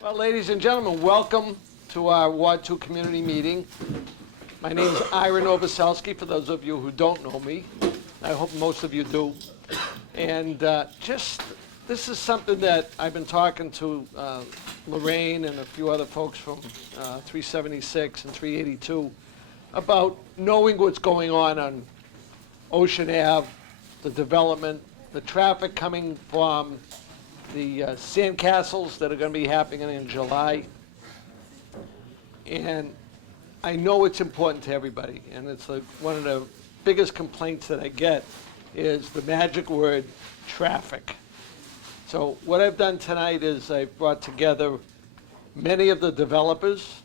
Well, ladies and gentlemen, welcome to our Ward 2 community meeting. My name is Ira Novoselsky, for those of you who don't know me. I hope most of you do. And this is something that I've been talking to Lorraine and a few other folks from 376 and 382 about knowing what's going on Ocean Ave, the development, the traffic coming from the sand castles that are going to be happening in July. And I know it's important to everybody, and it's like one of the biggest complaints that I get is the magic word, traffic. So what I've done tonight is I brought together many of the developers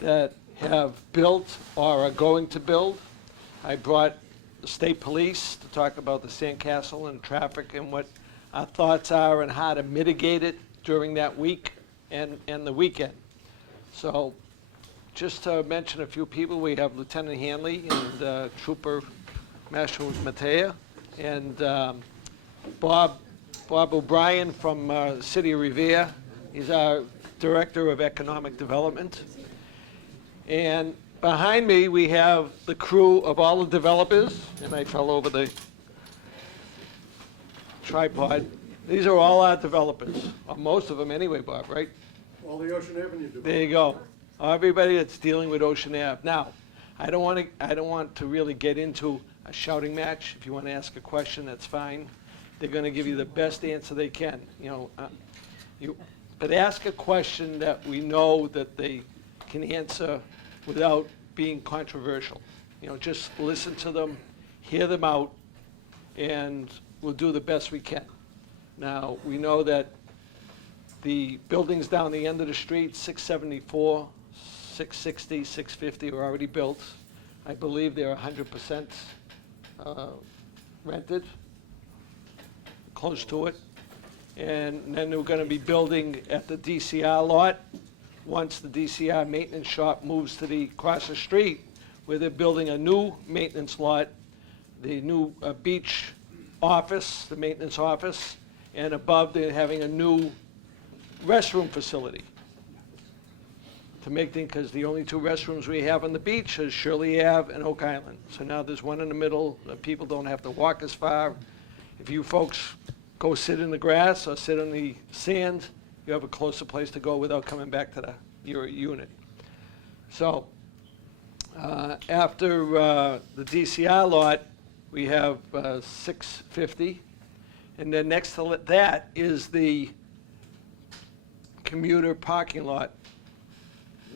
that have built or are going to build. I brought the state police to talk about the sandcastle and traffic and what our thoughts are and how to mitigate it during that week and the weekend. So just to mention a few people, we have Lieutenant Hanley and Trooper Master Matea and Bob O'Brien from the City of Revere. He's our Director of Economic Development. And behind me, we have the crew of all the developers, and I fell over the tripod. These are all our developers, or most of them anyway, Bob, right? All the Ocean Avenue developers. There you go. Everybody that's dealing with Ocean Ave. Now, I don't want to really get into a shouting match. If you want to ask a question, that's fine. They're going to give you the best answer they can. But ask a question that we know that they can answer without being controversial. Just listen to them, hear them out, and we'll do the best we can. Now, we know that the buildings down the end of the street, 674, 660, 650 are already built. I believe they're 100% rented, close to it. And then we're going to be building at the DCR lot. Once the DCR maintenance shop moves to across the street, where they're building a new maintenance lot, the new beach office, the maintenance office, and above they're having a new restroom facility to make things, because the only two restrooms we have on the beach is Shirley Ave and Oak Island. So now there's one in the middle. People don't have to walk as far. If you folks go sit in the grass or sit on the sand, you have a closer place to go without coming back to your unit. So after the DCR lot, we have 650. And then next to that is the commuter parking lot.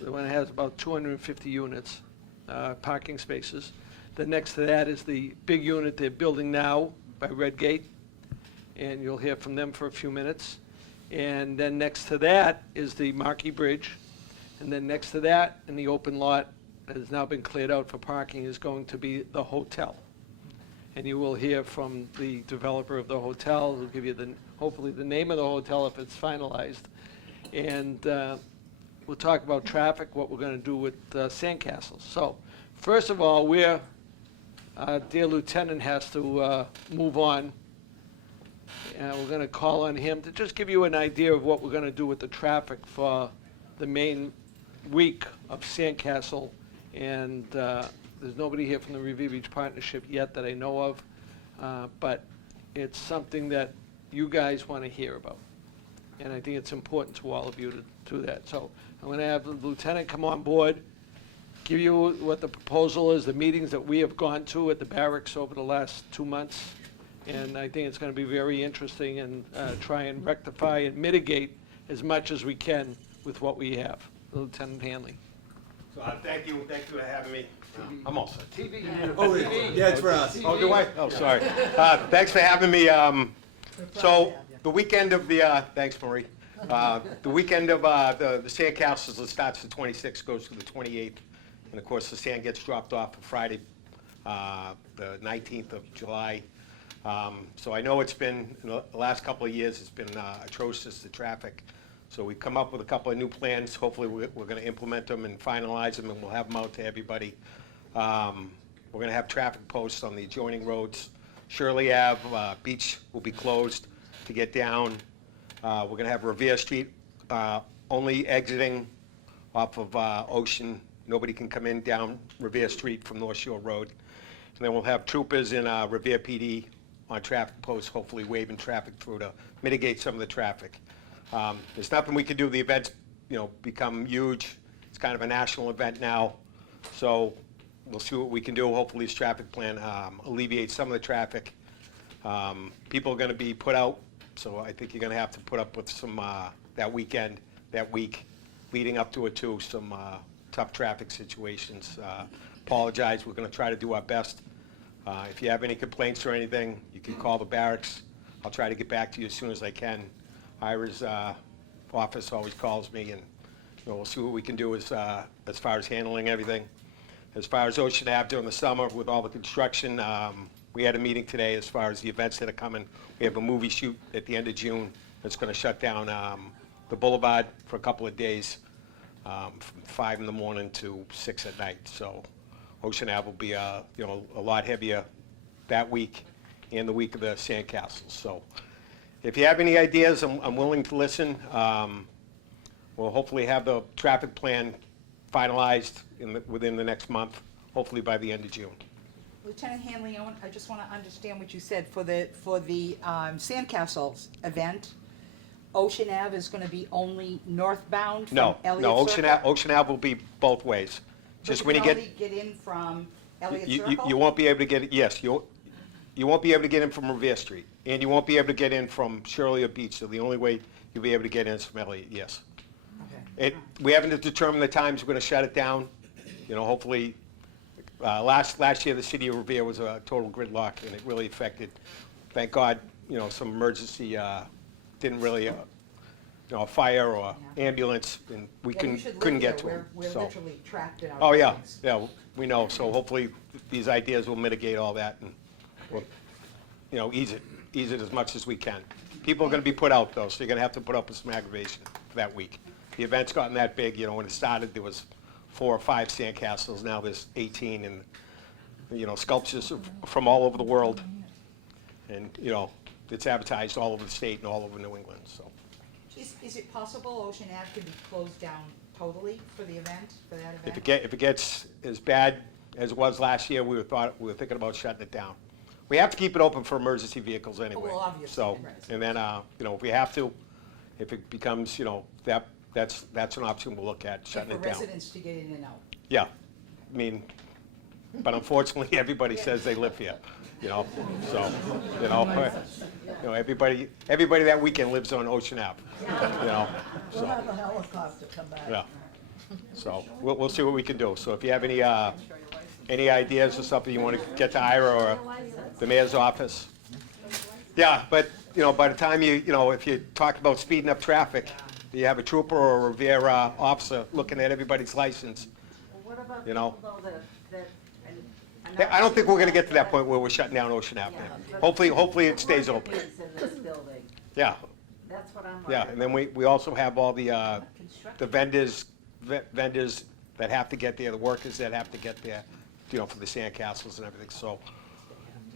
The one that has about 250 units, parking spaces. Then next to that is the big unit they're building now by Redgate. And you'll hear from them for a few minutes. And then next to that is the Marquee Bridge. And then next to that, in the open lot that has now been cleared out for parking, is going to be the hotel. And you will hear from the developer of the hotel, who'll give you hopefully the name of the hotel if it's finalized. And we'll talk about traffic, what we're going to do with sandcastles. So first of all, dear Lieutenant has to move on. And we're going to call on him to just give you an idea of what we're going to do with the traffic for the main week of Sandcastle. And there's nobody here from the Revere Beach Partnership yet that I know of, but it's something that you guys want to hear about. And I think it's important to all of you to do that. So I'm going to have the Lieutenant come on board, give you what the proposal is, the meetings that we have gone to at the barracks over the last 2 months. And I think it's going to be very interesting and try and rectify and mitigate as much as we can with what we have. Lieutenant Hanley. So thank you for having me. I'm all set. TV. Oh, yeah, it's for us. Oh, do I? Oh, sorry. Thanks for having me. So the weekend of the, thanks Marie. The weekend of the Sandcastles, it starts the 26th, goes to the 28th. And of course, the sand gets dropped off for Friday, the 19th of July. So I know it's been, in the last couple of years, it's been atrocious, the traffic. So we've come up with a couple of new plans. Hopefully we're going to implement them and finalize them, and we'll have them out to everybody. We're going to have traffic posts on the adjoining roads. Shirley Ave, Beach will be closed to get down. We're going to have Revere Street only exiting off of Ocean. Nobody can come in down Revere Street from North Shore Road. And then we'll have troopers in Revere PD on traffic posts, hopefully waving traffic through to mitigate some of the traffic. There's nothing we can do. The event's, become huge. It's kind of a national event now. So we'll see what we can do. Hopefully this traffic plan alleviates some of the traffic. People are going to be put out, so I think you're going to have to put up with some, that week leading up to it too, some tough traffic situations. Apologize, we're going to try to do our best. If you have any complaints or anything, you can call the barracks. I'll try to get back to you as soon as I can. Ira's office always calls me, and we'll see what we can do as far as handling everything. As far as Ocean Ave during the summer with all the construction, we had a meeting today as far as the events that are coming. We have a movie shoot at the end of June that's going to shut down the boulevard for a couple of days, from 5 in the morning to 6 at night. So Ocean Ave will be a lot heavier that week and the week of the sandcastles. So if you have any ideas, I'm willing to listen. We'll hopefully have the traffic plan finalized within the next month, hopefully by the end of June. Lieutenant Hanley, I just want to understand what you said for the Sandcastles event. Ocean Ave is going to be only northbound from No, Elliott Circle? Ocean Ave will be both ways. Just when you But get, you can only get in from Elliott you Circle? won't be able to get, yes, you won't be able to get in from Revere Street, and you won't be able to get in from Shirley or Beach, so the only way you'll be able to get in is from Elliott, yes. Okay. We haven't determined the times we're going to shut it down. Hopefully, last year the city of Revere was a total gridlock, and it really affected, thank God, some emergency, didn't really, a fire or ambulance, and we Yeah, you should couldn't live get to here. it. We're so. literally trapped in our Oh, yeah, buildings. yeah, we know, so hopefully these ideas will mitigate all that and, we'll, ease it as much as we can. People are gonna be put out though, so you're gonna have to put up with some aggravation for that week. The event's gotten that big, when it started, there was 4 or 5 sandcastles, now there's 18, and, sculptures from all over the world. And, it's advertised all over the state and all over New England, so. Is it possible Ocean Ave could be closed down totally for the event, for that event? If it gets as bad as it was last year, we were thinking about shutting it down. We have to keep it open for emergency vehicles anyway. well, obviously, So, right. and then, if we have to, if it becomes, that's an option we'll look at, shutting And it for down. residents to get in and out? Yeah, but unfortunately, everybody says they live here, so, everybody that weekend lives on Ocean Ave, We'll have a helicopter come back. yeah. So we'll see what we can do. So if you have any ideas or something you want to get to Ira or the mayor's office. Yeah, but, by the time if you talk about speeding up traffic, you have a trooper or a Revere officer looking at everybody's license. What about You know. people though that I don't think we're gonna get to that point where we're shutting down Ocean Ave. Hopefully it stays open. in this building? Yeah, That's what I'm yeah, wondering. and then we also have all the vendors that have to get there, the workers that have to get there, for the sandcastles and everything. So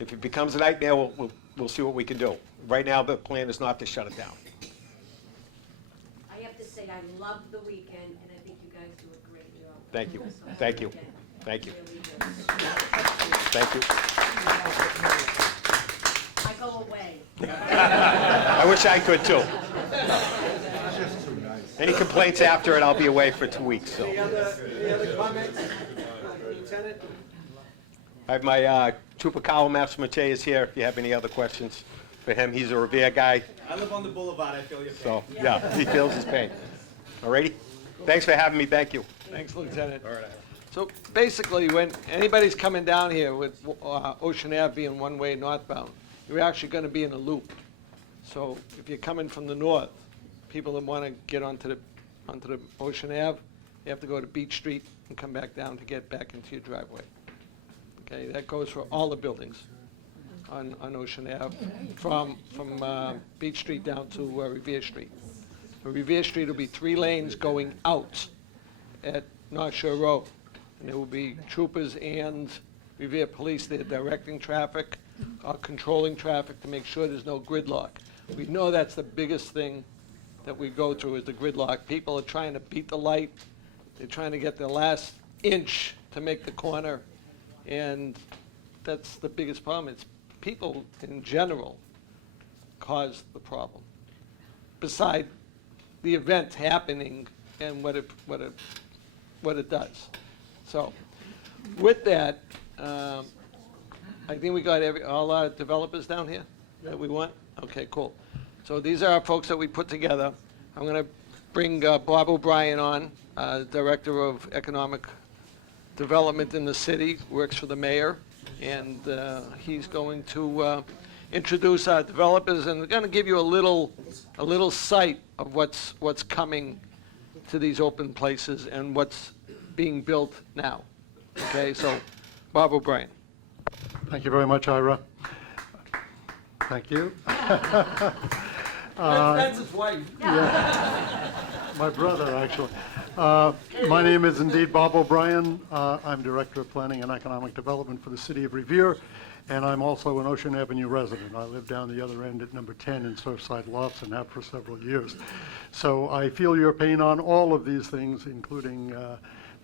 if it becomes a nightmare, we'll see what we can do. Right now, the plan is not to shut it down. I have to say, I love the weekend, and I think you guys do a great job. Thank you, So, thank you, again, thank you, really do. thank you. I go away. I wish I could too. Any complaints after it, I'll be away for 2 weeks, so. Any other comments? Lieutenant? I have my Trooper Kyle Massamate is here, if you have any other questions for him. He's a Revere guy, I live on the boulevard, I feel your pain. so, yeah, he feels his pain. All righty? Thanks for having me, thank you. Thanks, Lieutenant. So basically, when anybody's coming down here with Ocean Ave being one-way northbound, you're actually going to be in a loop. So if you're coming from the north, people that want to get onto the Ocean Ave, you have to go to Beach Street and come back down to get back into your driveway. Okay, that goes for all the buildings on Ocean Ave, from Beach Street down to Revere Street. Revere Street will be 3 lanes going out at North Shore Road. And there will be troopers and Revere Police there directing traffic, controlling traffic to make sure there's no gridlock. We know that's the biggest thing that we go through is the gridlock. People are trying to beat the light. They're trying to get the last inch to make the corner, and that's the biggest problem. It's people in general cause the problem, beside the event happening and what it does. So, with that, I think we got all our developers down here that we want? Okay, cool. So these are our folks that we put together. I'm going to bring Bob O'Brien on, Director of Economic Development in the city, works for the mayor, and he's going to introduce our developers, and we're going to give you a little sight of what's coming to these open places and what's being built now. Okay, so Bob O'Brien. Thank you very much, Ira. Thank you. That's his wife. My brother, actually. My name is indeed Bob O'Brien. I'm Director of Planning and Economic Development for the City of Revere, and I'm also an Ocean Avenue resident. I live down the other end at number 10 in Surfside Lofts and have for several years. So I feel your pain on all of these things, including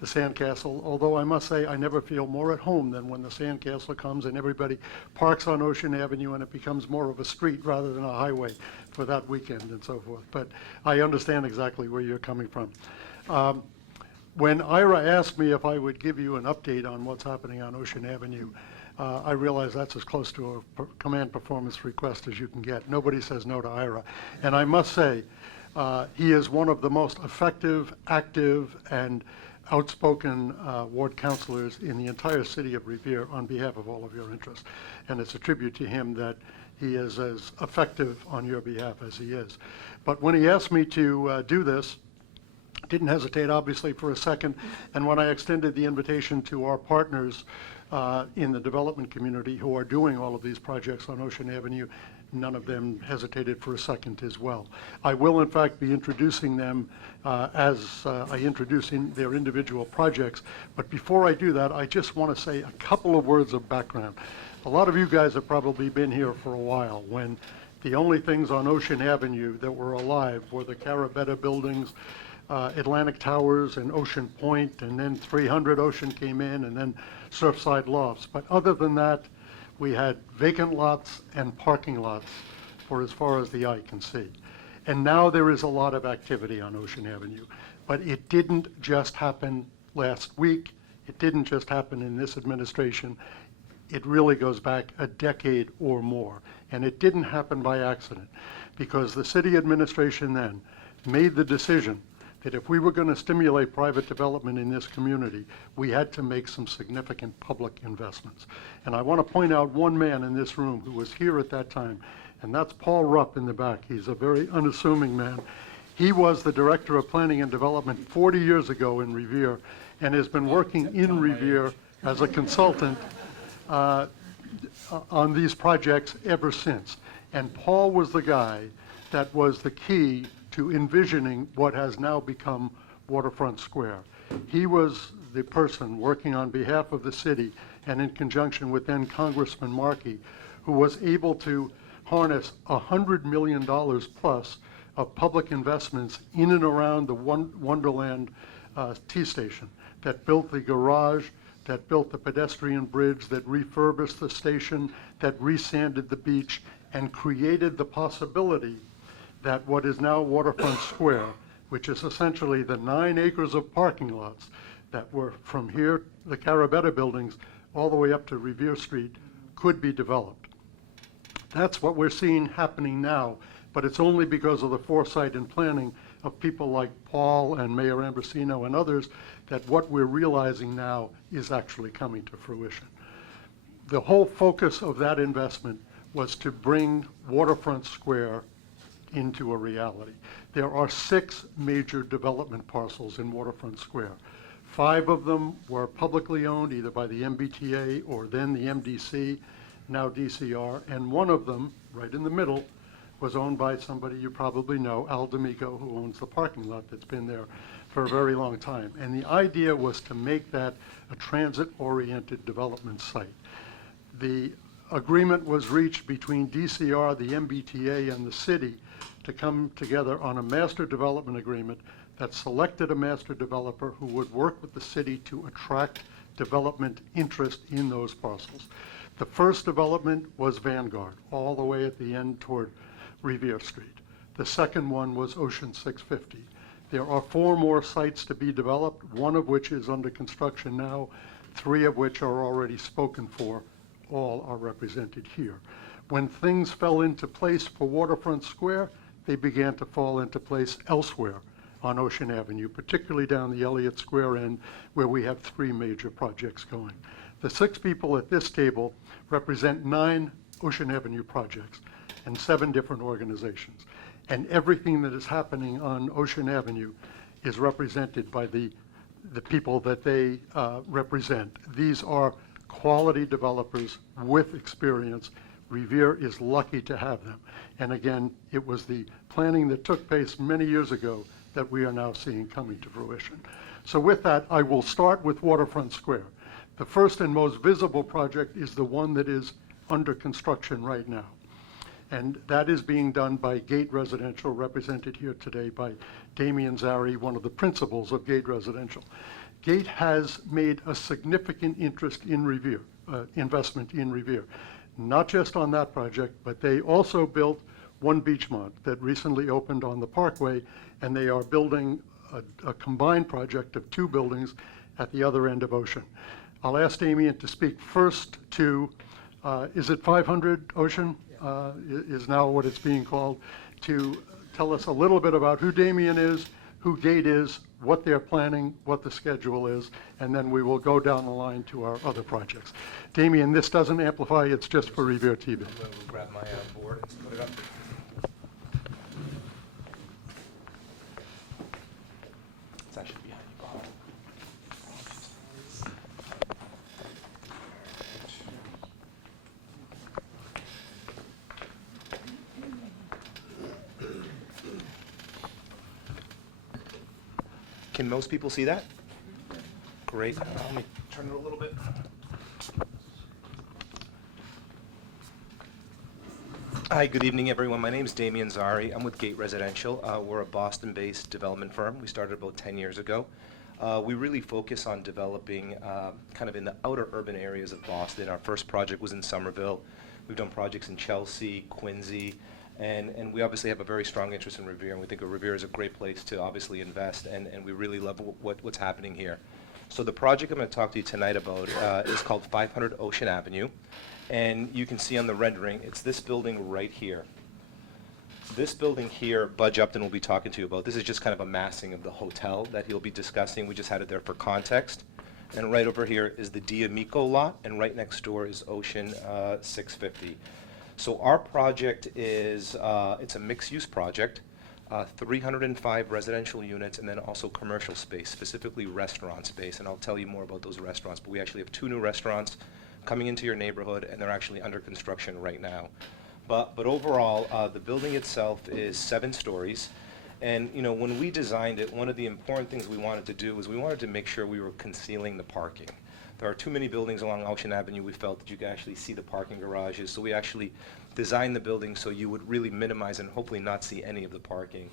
the sandcastle, although I must say I never feel more at home than when the sandcastle comes and everybody parks on Ocean Avenue and it becomes more of a street rather than a highway for that weekend and so forth. But I understand exactly where you're coming from. When Ira asked me if I would give you an update on what's happening on Ocean Avenue, I realize that's as close to a command performance request as you can get. Nobody says no to Ira. And I must say, he is one of the most effective, active, and outspoken ward councilors in the entire city of Revere on behalf of all of your interests. And it's a tribute to him that he is as effective on your behalf as he is. But when he asked me to do this, didn't hesitate, obviously, for a second. And when I extended the invitation to our partners in the development community who are doing all of these projects on Ocean Avenue, none of them hesitated for a second as well. I will, in fact, be introducing them as I introduce their individual projects. But before I do that, I just want to say a couple of words of background. A lot of you guys have probably been here for a while when the only things on Ocean Avenue that were alive were the Carabetta buildings, Atlantic Towers and Ocean Point, and then 300 Ocean came in, and then Surfside Lofts. But other than that, we had vacant lots and parking lots for as far as the eye can see. And now there is a lot of activity on Ocean Avenue. But it didn't just happen last week. It didn't just happen in this administration. It really goes back a decade or more. And it didn't happen by accident, because the city administration then made the decision that if we were going to stimulate private development in this community, we had to make some significant public investments. And I want to point out one man in this room who was here at that time, and that's Paul Rupp in the back. He's a very unassuming man. He was the Director of Planning and Development 40 years ago in Revere, and has been working in Revere as a consultant on these projects ever since. And Paul was the guy that was the key to envisioning what has now become Waterfront Square. He was the person working on behalf of the city and in conjunction with then Congressman Markey, who was able to harness $100 million plus of public investments in and around the Wonderland T-station, that built the garage, that built the pedestrian bridge, that refurbished the station, that resanded the beach, and created the possibility that what is now Waterfront Square, which is essentially the 9 acres of parking lots that were from here, the Carabetta buildings, all the way up to Revere Street, could be developed. That's what we're seeing happening now, but it's only because of the foresight and planning of people like Paul and Mayor Ambrosino and others that what we're realizing now is actually coming to fruition. The whole focus of that investment was to bring Waterfront Square into a reality. There are 6 major development parcels in Waterfront Square. 5 of them were publicly owned either by the MBTA or then the MDC, now DCR, and one of them, right in the middle, was owned by somebody you probably know, Al D'Amico, who owns the parking lot that's been there for a very long time. And the idea was to make that a transit-oriented development site. The agreement was reached between DCR, the MBTA, and the city to come together on a master development agreement that selected a master developer who would work with the city to attract development interest in those parcels. The first development was Vanguard, all the way at the end toward Revere Street. The second one was Ocean 650. There are 4 more sites to be developed, one of which is under construction now, 3 of which are already spoken for. All are represented here. When things fell into place for Waterfront Square, they began to fall into place elsewhere on Ocean Avenue, particularly down the Elliott Square end, where we have 3 major projects going. The 6 people at this table represent 9 Ocean Avenue projects and 7 different organizations. And everything that is happening on Ocean Avenue is represented by the people that they represent. These are quality developers with experience. Revere is lucky to have them. And again, it was the planning that took place many years ago that we are now seeing coming to fruition. So with that, I will start with Waterfront Square. The first and most visible project is the one that is under construction right now. And that is being done by Gate Residential, represented here today by Damian Zari, one of the principals of Gate Residential. Gate has made a significant interest in Revere, investment in Revere, not just on that project, but they also built One Beachmont that recently opened on the Parkway, and they are building a combined project of 2 buildings at the other end of Ocean. I'll ask Damian to speak first to, is it 500 Ocean? Is now what it's being called, to tell us a little bit about who Damian is, who Gate is, what they're planning, what the schedule is, and then we will go down the line to our other projects. Damian, this doesn't amplify, it's just for Revere TV. We'll grab my board and put it up. It's actually behind you, Bob. Can most people see that? Great. Let me turn it a little bit. Hi, good evening, everyone. My name is Damian Zari. I'm with Gate Residential. We're a Boston-based development firm. We started about 10 years ago. We really focus on developing kind of in the outer urban areas of Boston. Our first project was in Somerville. We've done projects in Chelsea, Quincy, and we obviously have a very strong interest in Revere, and we think Revere is a great place to obviously invest, and we really love what's happening here. So the project I'm going to talk to you tonight about is called 500 Ocean Avenue, and you can see on the rendering, it's this building right here. This building here, Budge Upton will be talking to you about. This is just kind of a massing of the hotel that he'll be discussing. We just had it there for context. And right over here is the D'Amico lot, and right next door is Ocean 650. So our project is, it's a mixed-use project, 305 residential units, and then also commercial space, specifically restaurant space. And I'll tell you more about those restaurants. But we actually have 2 new restaurants coming into your neighborhood, and they're actually under construction right now. But overall, the building itself is 7 stories. And you know, when we designed it, one of the important things we wanted to do was we wanted to make sure we were concealing the parking. There are too many buildings along Ocean Avenue. We felt that you could actually see the parking garages, so we actually designed the building so you would really minimize and hopefully not see any of the parking.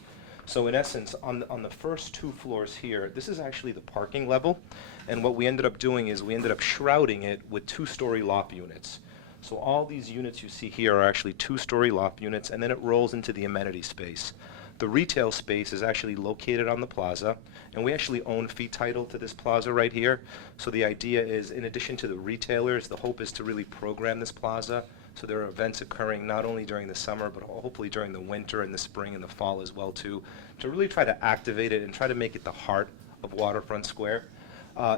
So in essence, on the first 2 floors here, this is actually the parking level, and what we ended up doing is we ended up shrouding it with 2-story loft units. So all these units you see here are actually 2-story loft units, and then it rolls into the amenity space. The retail space is actually located on the plaza, and we actually own fee title to this plaza right here. So the idea is, in addition to the retailers, the hope is to really program this plaza. So there are events occurring not only during the summer, but hopefully during the winter and the spring and the fall as well too, to really try to activate it and try to make it the heart of Waterfront Square.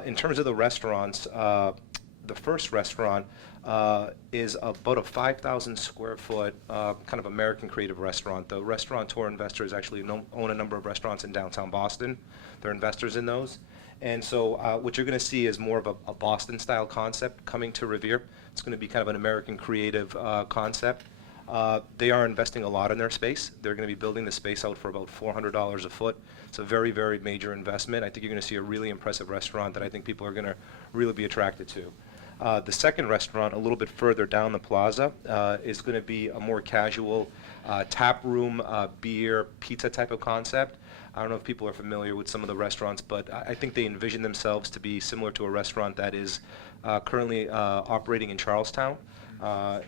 In terms of the restaurants, the first restaurant is about a 5,000 square foot kind of American creative restaurant. The restaurateur investors actually own a number of restaurants in downtown Boston. They're investors in those. And so what you're going to see is more of a Boston style concept coming to Revere. It's going to be kind of an American creative concept. They are investing a lot in their space. They're going to be building the space out for about $400 a foot. It's a very, very major investment. I think you're going to see a really impressive restaurant that I think people are going to really be attracted to. The second restaurant, a little bit further down the plaza, is going to be a more casual tap room, beer, pizza type of concept. I don't know if people are familiar with some of the restaurants, but I think they envision themselves to be similar to a restaurant that is currently operating in Charlestown.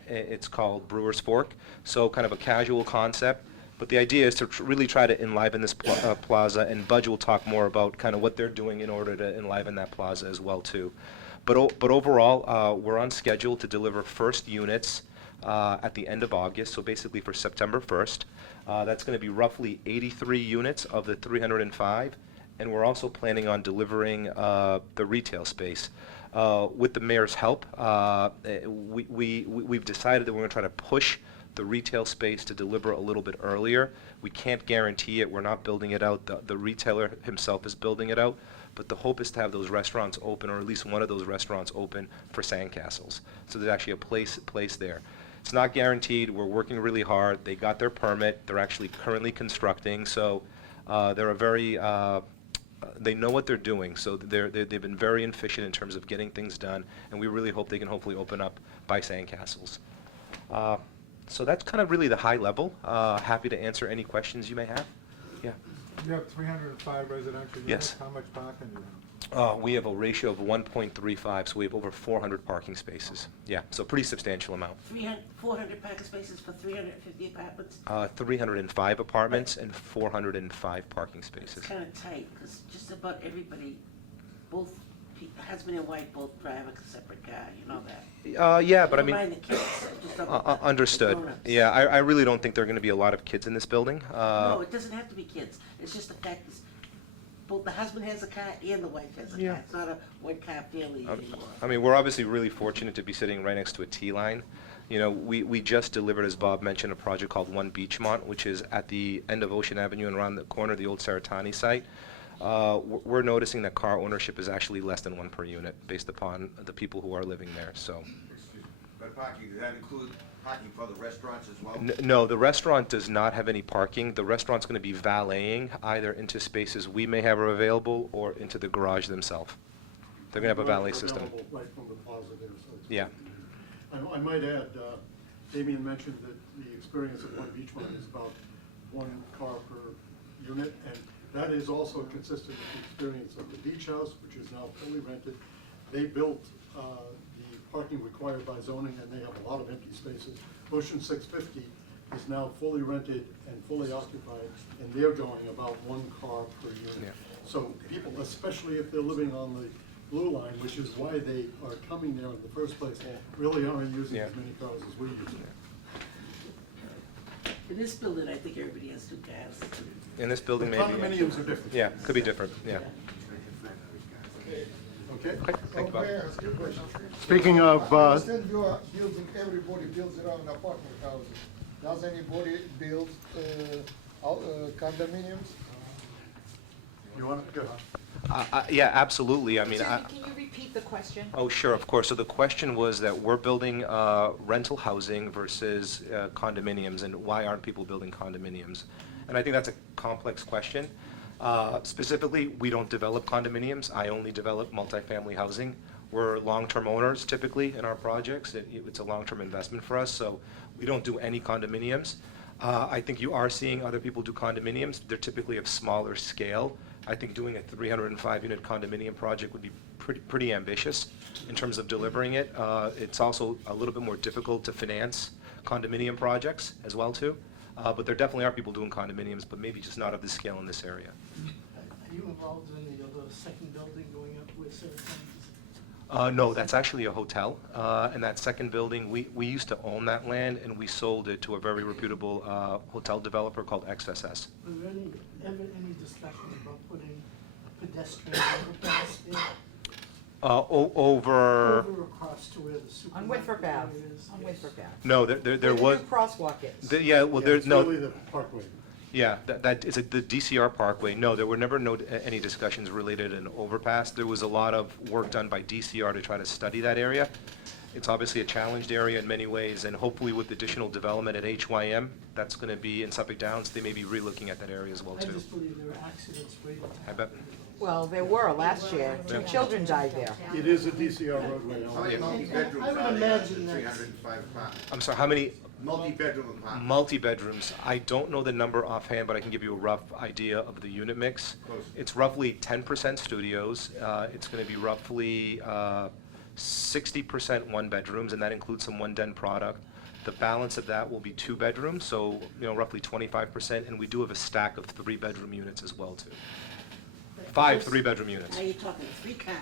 It's called Brewer's Fork, so kind of a casual concept. But the idea is to really try to enliven this plaza, and Budge will talk more about kind of what they're doing in order to enliven that plaza as well too. But overall, we're on schedule to deliver first units at the end of August, so basically for September 1st. That's going to be roughly 83 units of the 305, and we're also planning on delivering the retail space. With the mayor's help, we've decided that we're going to try to push the retail space to deliver a little bit earlier. We can't guarantee it. We're not building it out. The retailer himself is building it out. But the hope is to have those restaurants open, or at least one of those restaurants open for Sandcastles. So there's actually a place there. It's not guaranteed. We're working really hard. They got their permit. They're actually currently constructing. So they're a very, they know what they're doing. So they've been very efficient in terms of getting things done. And we really hope they can hopefully open up by Sandcastles. So that's kind of really the high level. Happy to answer any questions you may have. Yeah. You have 305 residential units. Yes. How much parking do you have? We have a ratio of 1.35, so we have over 400 parking spaces. Yeah, so pretty substantial amount. 400 parking spaces for 350 apartments? 305 apartments and 405 parking spaces. It's kind of tight, because just about everybody, both husband and wife both drive a separate car, you know that. Yeah, but I Don't mean, mind the kids, just about the understood. grown-ups. Yeah, I really don't think there are going to be a lot of kids in this building. No, it doesn't have to be kids. It's just the fact is, both the husband has a car and the wife has a Yeah. car. It's not a one-car family anymore. I mean, we're obviously really fortunate to be sitting right next to a T-line. You know, we just delivered, as Bob mentioned, a project called One Beachmont, which is at the end of Ocean Avenue and around the corner of the old Saratani site. We're noticing that car ownership is actually less than 1 per unit based upon the people who are living there, so. But parking, does that include parking for the restaurants as well? No, the restaurant does not have any parking. The restaurant's going to be valeting either into spaces we may have available or into the garage themselves. They're going to have a valet system. Available right from the plaza there, so it's. Yeah. I might add, Damien mentioned that the experience at One Beachmont is about 1 car per unit, and that is also consistent with the experience of the beach house, which is now fully rented. They built the parking required by zoning, and they have a lot of empty spaces. Ocean 650 is now fully rented and fully occupied, and they're going about 1 car per unit. Yeah. So people, especially if they're living on the blue line, which is why they are coming there in the first place, really aren't using as many cars as we use. In this building, I think everybody has 2 cars. In this building, maybe. Condominiums are different. Yeah, could be different, yeah. Okay? Okay, thank you, Bob. May I ask you a question? Speaking of, I understand you are building, everybody builds around apartment houses. Does anybody build condominiums? you want to go? Yeah, absolutely. I mean, Excuse me, can you repeat the question? oh, sure, of course. So the question was that we're building rental housing versus condominiums, and why aren't people building condominiums? And I think that's a complex question. Specifically, we don't develop condominiums. I only develop multifamily housing. We're long-term owners typically in our projects. It's a long-term investment for us, so we don't do any condominiums. I think you are seeing other people do condominiums. They're typically of smaller scale. I think doing a 305-unit condominium project would be pretty ambitious in terms of delivering it. It's also a little bit more difficult to finance condominium projects as well too. But there definitely are people doing condominiums, but maybe just not of this scale in this area. Are you involved in the other second building going up with citizens? No, that's actually a hotel. And that second building, we used to own that land, and we sold it to a very reputable hotel developer called XSS. Was there ever any discussion about putting pedestrian overpass there? Over, across to where the On supermarket Winthrop Ave, is. on Winthrop Ave. no, there was, Where the new crosswalk is. yeah, well, there's It's no. really the parkway. Yeah, that is the DCR Parkway. No, there were never any discussions related to an overpass. There was a lot of work done by DCR to try to study that area. It's obviously a challenged area in many ways, and hopefully with additional development at HYM, that's going to be in Suffolk Downs, they may be relooking at that area as well, I too. just believe there were accidents way back. I bet. Well, there were last year. 2 children died there. It is a DCR roadway. How many multi-bedrooms I would are there? imagine that's- 305 apartments. I'm sorry, how many Multi-bedroom apartments. multi-bedrooms? I don't know the number offhand, but I can give you a rough idea of the unit mix. Close. It's roughly 10% studios. It's going to be roughly 60% one-bedrooms, and that includes some one-den product. The balance of that will be 2 bedrooms, so, roughly 25%, and we do have a stack of 3-bedroom units as well, too. 5 3-bedroom units. Now you're talking 3 cars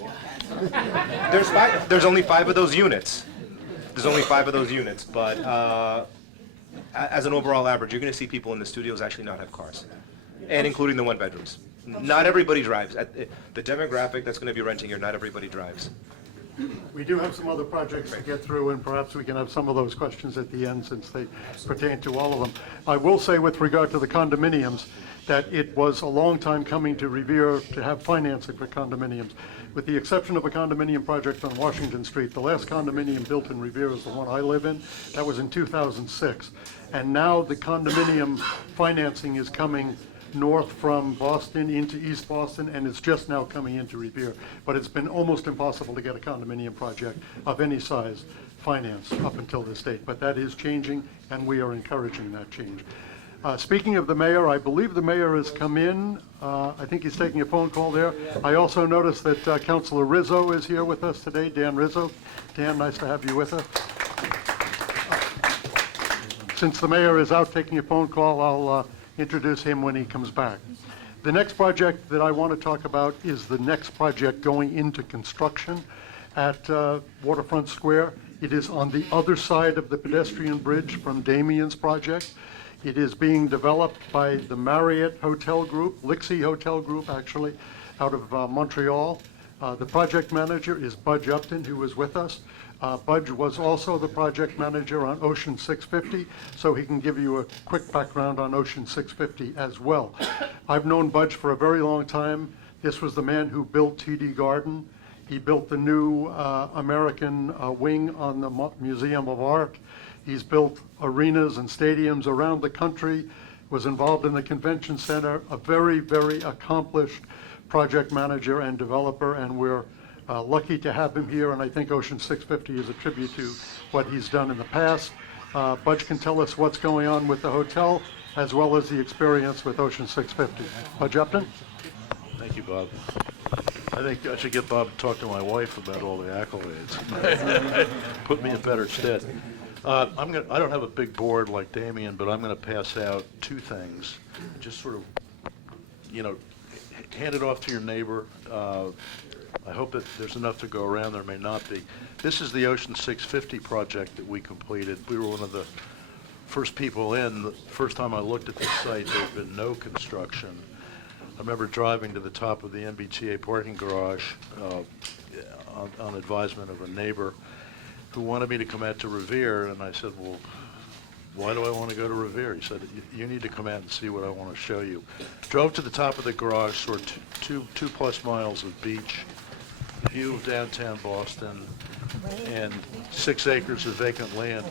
or 4 cars. There's 5, there's only 5 of those units. There's only 5 of those units, but as an overall average, you're going to see people in the studios actually not have cars, and including the 1-bedrooms. Not everybody drives. The demographic that's going to be renting here, not everybody drives. We do have some other projects to get through, and perhaps we can have some of those questions at the end since they pertain to all of them. I will say with regard to the condominiums, that it was a long time coming to Revere to have financing for condominiums. With the exception of a condominium project on Washington Street, the last condominium built in Revere is the one I live in. That was in 2006. And now the condominium financing is coming north from Boston into East Boston, and it's just now coming into Revere. But it's been almost impossible to get a condominium project of any size financed up until this date. But that is changing, and we are encouraging that change. Speaking of the mayor, I believe the mayor has come in. I think he's taking a phone call there. I also noticed that Councilor Rizzo is here with us today, Dan Rizzo. Dan, nice to have you with us. Since the mayor is out taking a phone call, I'll introduce him when he comes back. The next project that I want to talk about is the next project going into construction at Waterfront Square. It is on the other side of the pedestrian bridge from Damien's project. It is being developed by the Marriott Hotel Group, Lixie Hotel Group, actually, out of Montreal. The project manager is Budge Upton, who is with us. Budge was also the project manager on Ocean 650, so he can give you a quick background on Ocean 650 as well. I've known Budge for a very long time. This was the man who built TD Garden. He built the new American wing on the Museum of Art. He's built arenas and stadiums around the country, was involved in the convention center, a very, very accomplished project manager and developer, and we're lucky to have him here, and I think Ocean 650 is a tribute to what he's done in the past. Budge can tell us what's going on with the hotel, as well as the experience with Ocean 650. Budge Upton? Thank you, Bob. I think I should get Bob to talk to my wife about all the accolades. Put me in better stead. I don't have a big board like Damien, but I'm going to pass out 2 things. Just sort of, hand it off to your neighbor. I hope that there's enough to go around. There may not be. This is the Ocean 650 project that we completed. We were one of the first people in. The first time I looked at this site, there had been no construction. I remember driving to the top of the MBTA parking garage on advisement of a neighbor who wanted me to come out to Revere, and I said, well, why do I want to go to Revere? He said, you need to come out and see what I want to show you. Drove to the top of the garage, saw 2+ miles of beach, view of downtown Boston, and 6 acres of vacant land.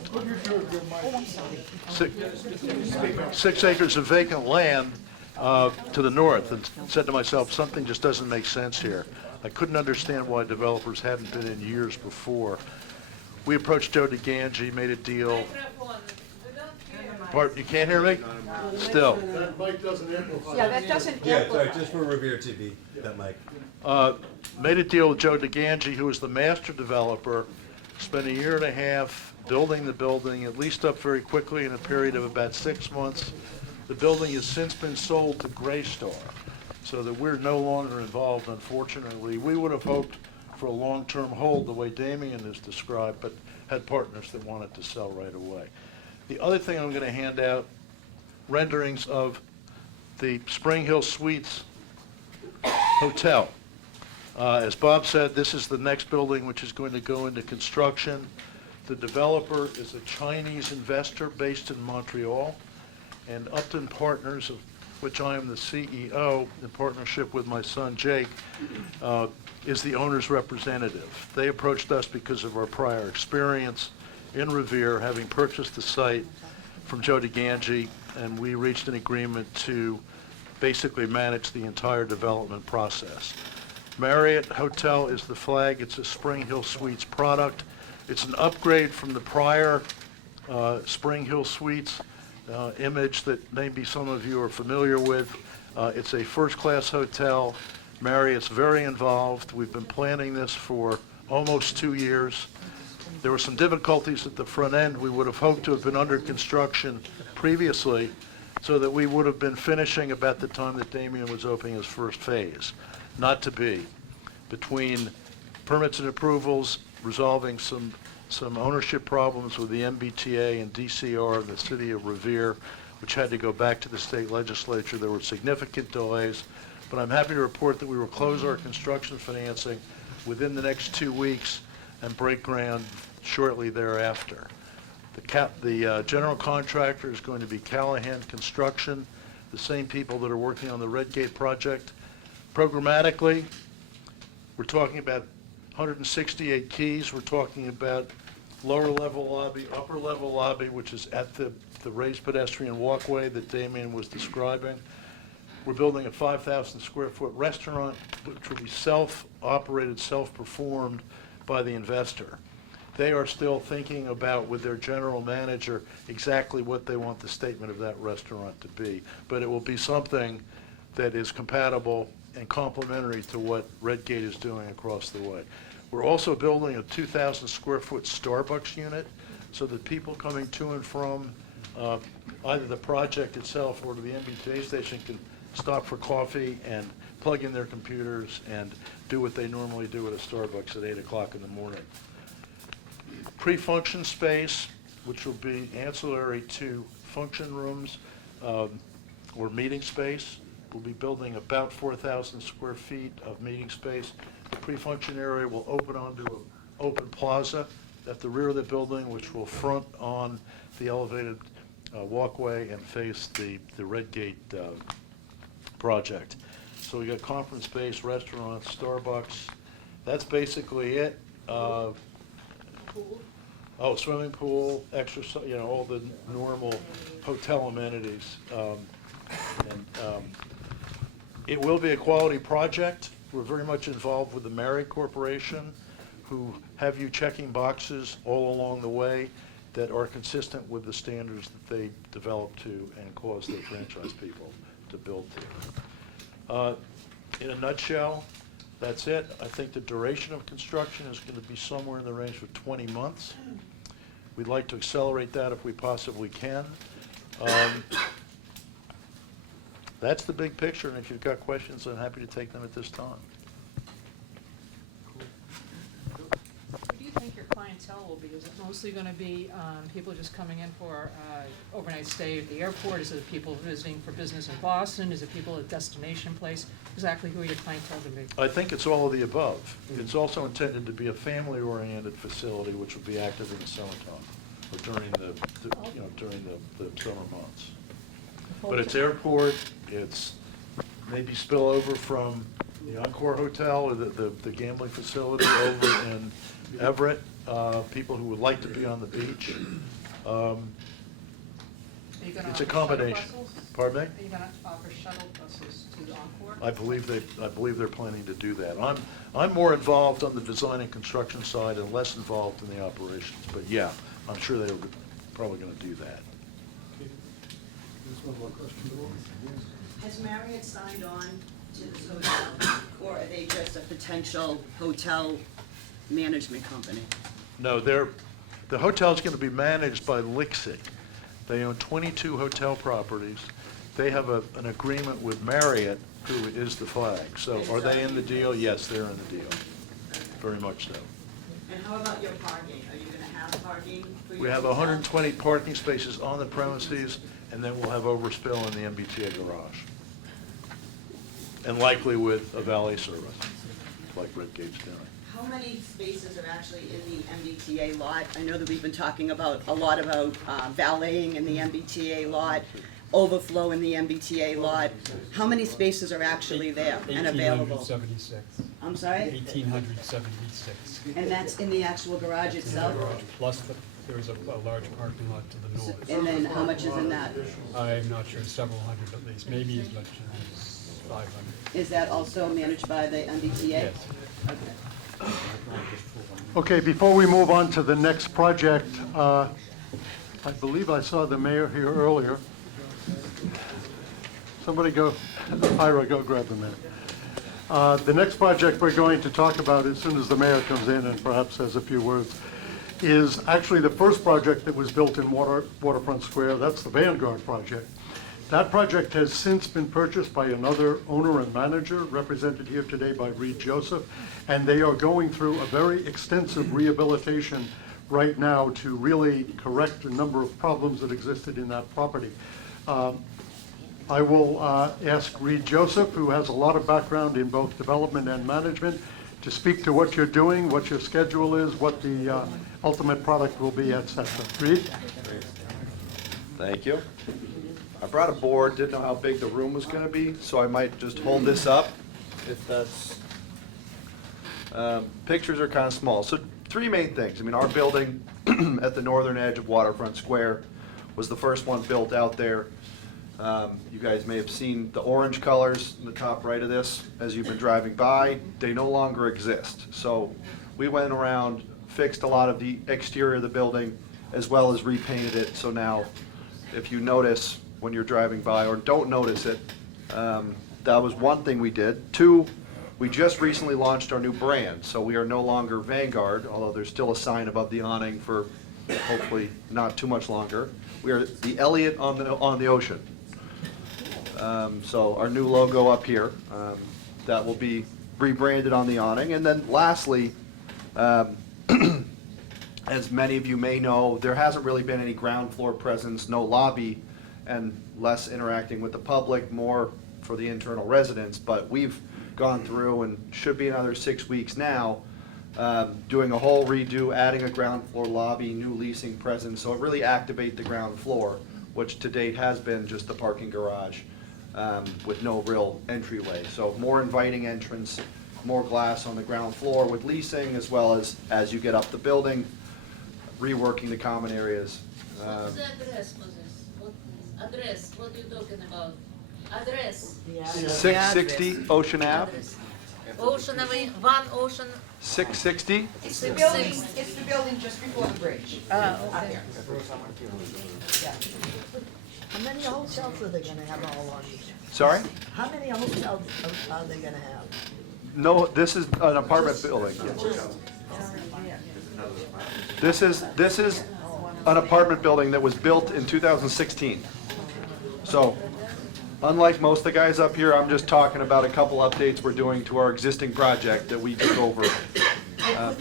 6 acres of vacant land to the north, and said to myself, something just doesn't make sense here. I couldn't understand why developers hadn't been in years before. We approached Joe DeGangi, made a deal. You can't hear me? Still. That mic doesn't amplify. Yeah, that doesn't Yeah, amplify. sorry, just for Revere TV, that mic. Made a deal with Joe DeGangi, who was the master developer, spent 1.5 years building the building. It leased up very quickly in a period of about 6 months. The building has since been sold to Greystar, so that we're no longer involved, unfortunately. We would have hoped for a long-term hold the way Damien has described, but had partners that wanted to sell right away. The other thing I'm going to hand out, renderings of the Spring Hill Suites Hotel. As Bob said, this is the next building which is going to go into construction. The developer is a Chinese investor based in Montreal, and Upton Partners, which I am the CEO in partnership with my son Jake, is the owner's representative. They approached us because of our prior experience in Revere, having purchased the site from Joe DeGangi, and we reached an agreement to basically manage the entire development process. Marriott Hotel is the flag. It's a Spring Hill Suites product. It's an upgrade from the prior Spring Hill Suites image that maybe some of you are familiar with. It's a first-class hotel. Marriott's very involved. We've been planning this for almost 2 years. There were some difficulties at the front end. We would have hoped to have been under construction previously so that we would have been finishing about the time that Damien was opening his first phase. Not to be. Between permits and approvals, resolving some ownership problems with the MBTA and DCR in the city of Revere, which had to go back to the state legislature, there were significant delays. But I'm happy to report that we will close our construction financing within the next 2 weeks and break ground shortly thereafter. The general contractor is going to be Callahan Construction, the same people that are working on the Redgate project. Programmatically, we're talking about 168 keys. We're talking about lower level lobby, upper level lobby, which is at the raised pedestrian walkway that Damien was describing. We're building a 5,000 square foot restaurant, which will be self-operated, self-performed by the investor. They are still thinking about, with their general manager, exactly what they want the statement of that restaurant to be. But it will be something that is compatible and complementary to what Redgate is doing across the way. We're also building a 2,000 square foot Starbucks unit so that people coming to and from either the project itself or to the MBTA station can stop for coffee and plug in their computers and do what they normally do at a Starbucks at 8 o'clock in the morning. Pre-function space, which will be ancillary to function rooms or meeting space. We'll be building about 4,000 square feet of meeting space. The pre-function area will open onto an open plaza at the rear of the building, which will front on the elevated walkway and face the Redgate project. So we got conference space, restaurants, Starbucks. That's basically it. Swimming pool, exercise, all the normal hotel amenities. It will be a quality project. We're very much involved with the Marriott Corporation, who have you checking boxes all along the way that are consistent with the standards that they develop to and cause their franchise people to build to. In a nutshell, that's it. I think the duration of construction is going to be somewhere in the range of 20 months. We'd like to accelerate that if we possibly can. That's the big picture, and if you've got questions, I'm happy to take them at this time. Who do you think your clientele will be? Is it mostly going to be people just coming in for overnight stay at the airport? Is it people visiting for business in Boston? Is it people at a destination place? Exactly who are your clientele going to be? I think it's all of the above. It's also intended to be a family-oriented facility, which will be active in the summertime or during the summer months. But it's airport, it's maybe spillover from the Encore Hotel or the gambling facility over in Everett, people who would like to be on the beach. It's a combination. Pardon me? Are you going to offer shuttle buses to the Encore? I believe they're planning to do that. I'm more involved on the design and construction side and less involved in the operations. But yeah, I'm sure they're probably going to do that. There's one more question. Has Marriott signed on to this hotel, or are they just a potential hotel management company? No, the hotel's going to be managed by Lixie. They own 22 hotel properties. They have an agreement with Marriott, who is the flag. So are they in the deal? Yes, they're in the deal. Very much so. And how about your parking? Are you going to have parking for your We have hotel? 120 parking spaces on the premises, and then we'll have overspill in the MBTA garage. And likely with a valet service, like Redgate's doing. How many spaces are actually in the MBTA lot? I know that we've been talking a lot about valeting in the MBTA lot. overflow in the MBTA lot. How many spaces are actually there and available? 1876. I'm sorry? 1876. And that's in the actual garage itself? Plus, there's a large parking lot to the north. And then how much is in that? I'm not sure, several hundred at least, maybe as much as 500. Is that also managed by the MBTA? Yes. Okay. Okay, before we move on to the next project, I believe I saw the mayor here earlier. Somebody go, Ira, go grab the mayor. The next project we're going to talk about as soon as the mayor comes in and perhaps says a few words is actually the first project that was built in Waterfront Square. That's the Vanguard project. That project has since been purchased by another owner and manager, represented here today by Reed Joseph, and they are going through a very extensive rehabilitation right now to really correct a number of problems that existed in that property. I will ask Reed Joseph, who has a lot of background in both development and management, to speak to what you're doing, what your schedule is, what the ultimate product will be, et cetera. Reed? Thank you. I brought a board, didn't know how big the room was going to be, so I might just hold this up if that's, pictures are kind of small. So 3 main things. I mean, our building at the northern edge of Waterfront Square was the first one built out there. You guys may have seen the orange colors in the top right of this as you've been driving by. They no longer exist. So we went around, fixed a lot of the exterior of the building, as well as repainted it. So now, if you notice when you're driving by, or don't notice it, that was one thing we did. 2, we just recently launched our new brand. So we are no longer Vanguard, although there's still a sign above the awning for hopefully not too much longer. We are the Elliott on the ocean. So our new logo up here, that will be rebranded on the awning. And then lastly, as many of you may know, there hasn't really been any ground floor presence, no lobby, and less interacting with the public, more for the internal residents. But we've gone through, and should be another 6 weeks now, doing a whole redo, adding a ground floor lobby, new leasing presence, so it really activate the ground floor, which to date has been just the parking garage with no real entryway. So more inviting entrance, more glass on the ground floor with leasing, as well as you get up the building, reworking the common areas. What's the address, Moses? What address? What are you talking about? Address? 660 Ocean Ave, Ocean Avenue, 1 Ocean. 660. It's the building just before the bridge. Up there. Yeah. How many hotels are they gonna have all on? Sorry? How many hotels are they gonna have? No, this is an apartment building. This is an apartment building that was built in 2016. So, unlike most of the guys up here, I'm just talking about a couple updates we're doing to our existing project that we took over. What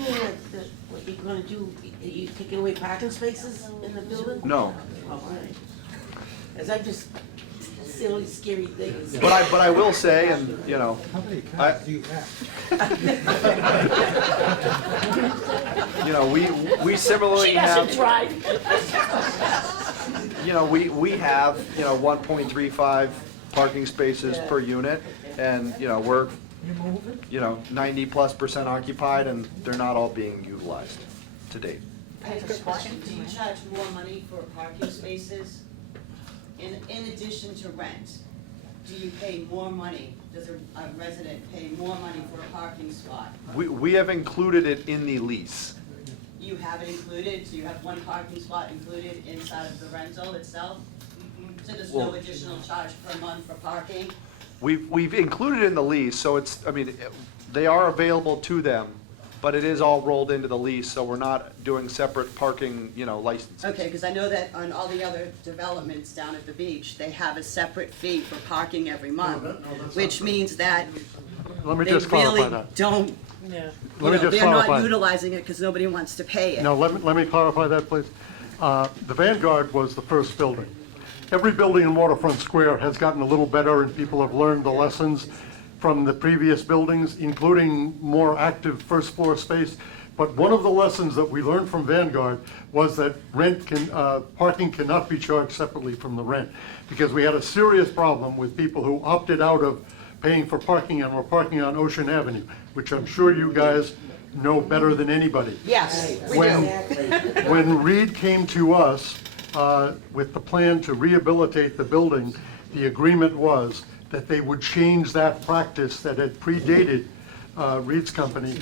you're gonna do, are you taking away parking spaces in the building? No. Is that just silly, scary things? But I will say, and you know, How many cars do you have? you know, we similarly She have. doesn't drive. You know, we have, 1.35 parking spaces per unit, and, we're, 90+% occupied, and they're not all being utilized to date. I have a question. Do you charge more money for parking spaces in addition to rent? Do you pay more money? Does a resident pay more money for a parking spot? We have included it in the lease. You have it included, so you have one parking spot included inside of the rental itself? So there's no Well- additional charge per month for parking? We've included it in the lease, so they are available to them, but it is all rolled into the lease, so we're not doing separate parking, licenses. Okay, because I know that on all the other developments down at the beach, they have a separate fee for parking every month, which means that Let me they just clarify really that. don't, Yeah. Let me just they're not clarify. utilizing it because nobody wants to pay it. No, let me clarify that, please. The Vanguard was the first building. Every building in Waterfront Square has gotten a little better, and people have learned the lessons from the previous buildings, including more active first floor space. But one of the lessons that we learned from Vanguard was that parking cannot be charged separately from the rent. Because we had a serious problem with people who opted out of paying for parking and were parking on Ocean Avenue, which I'm sure you guys know better than anybody. Yes, we When, do. when Reed came to us with the plan to rehabilitate the building, the agreement was that they would change that practice that had predated Reed's company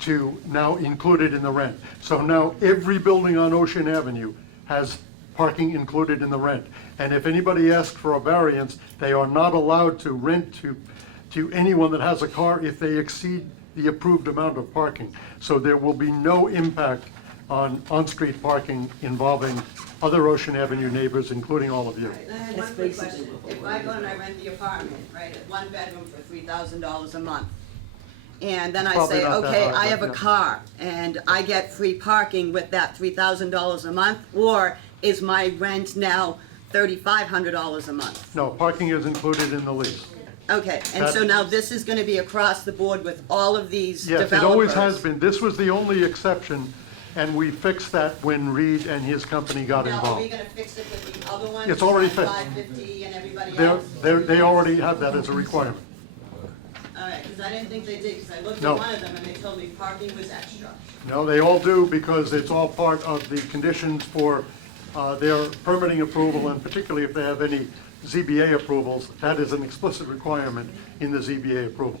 to now include it in the rent. So now every building on Ocean Avenue has parking included in the rent. And if anybody asks for a variance, they are not allowed to rent to anyone that has a car if they exceed the approved amount of parking. So there will be no impact on on-street parking involving other Ocean Avenue neighbors, including all of you. I have one quick question. If I go and I rent the apartment, right, at one bedroom for $3,000 a month, and then I Probably say, not that okay, high, I but have a yeah. car, and I get free parking with that $3,000 a month, or is my rent now $3,500 a month? No, parking is included in the lease. Okay, and so That- now this is gonna be across the board with all of these Yes, developers? it always has been. This was the only exception, and we fixed that when Reed and his company got Now, are involved. we gonna fix it with the other ones? It's already fixed. 550 and everybody They're, else? they already have that as a requirement. All right, because I didn't think they did, because I looked No. at one of them and they told me parking was extra. No, they all do because it's all part of the conditions for their permitting approval, and particularly if they have any ZBA approvals, that is an explicit requirement in the ZBA approval.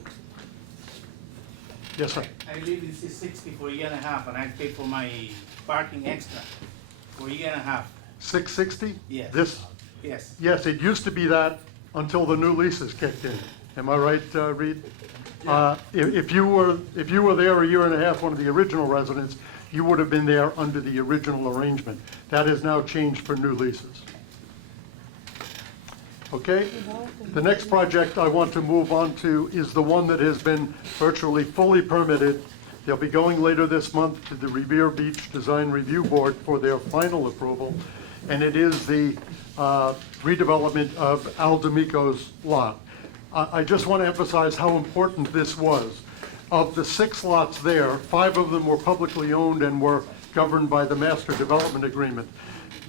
Yes, sir. I live in C60 for a year and a half, and I pay for my parking extra for a year and a half. 660? Yes. This, Yes. yes, it used to be that until the new leases kicked in. Am I right, Reed? If you were there a year and a half, one of the original residents, you would have been there under the original arrangement. That has now changed for new leases. Okay? The next project I want to move on to is the one that has been virtually fully permitted. They'll be going later this month to the Revere Beach Design Review Board for their final approval, and it is the redevelopment of Al D'Amico's lot. I just want to emphasize how important this was. Of the 6 lots there, 5 of them were publicly owned and were governed by the Master Development Agreement.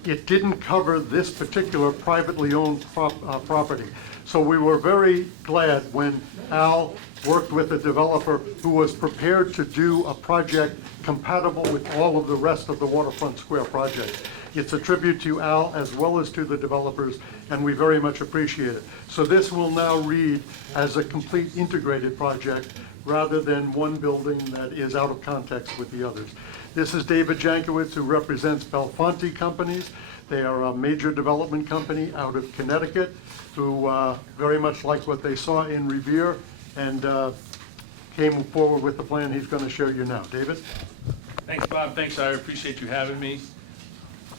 It didn't cover this particular privately owned property. So we were very glad when Al worked with a developer who was prepared to do a project compatible with all of the rest of the Waterfront Square project. It's a tribute to Al as well as to the developers, and we very much appreciate it. So this will now read as a complete integrated project rather than one building that is out of context with the others. This is David Jankowitz, who represents Belfonte Companies. They are a major development company out of Connecticut who very much liked what they saw in Revere and came forward with the plan he's going to show you now. David? Thanks, Bob. Thanks, I appreciate you having me.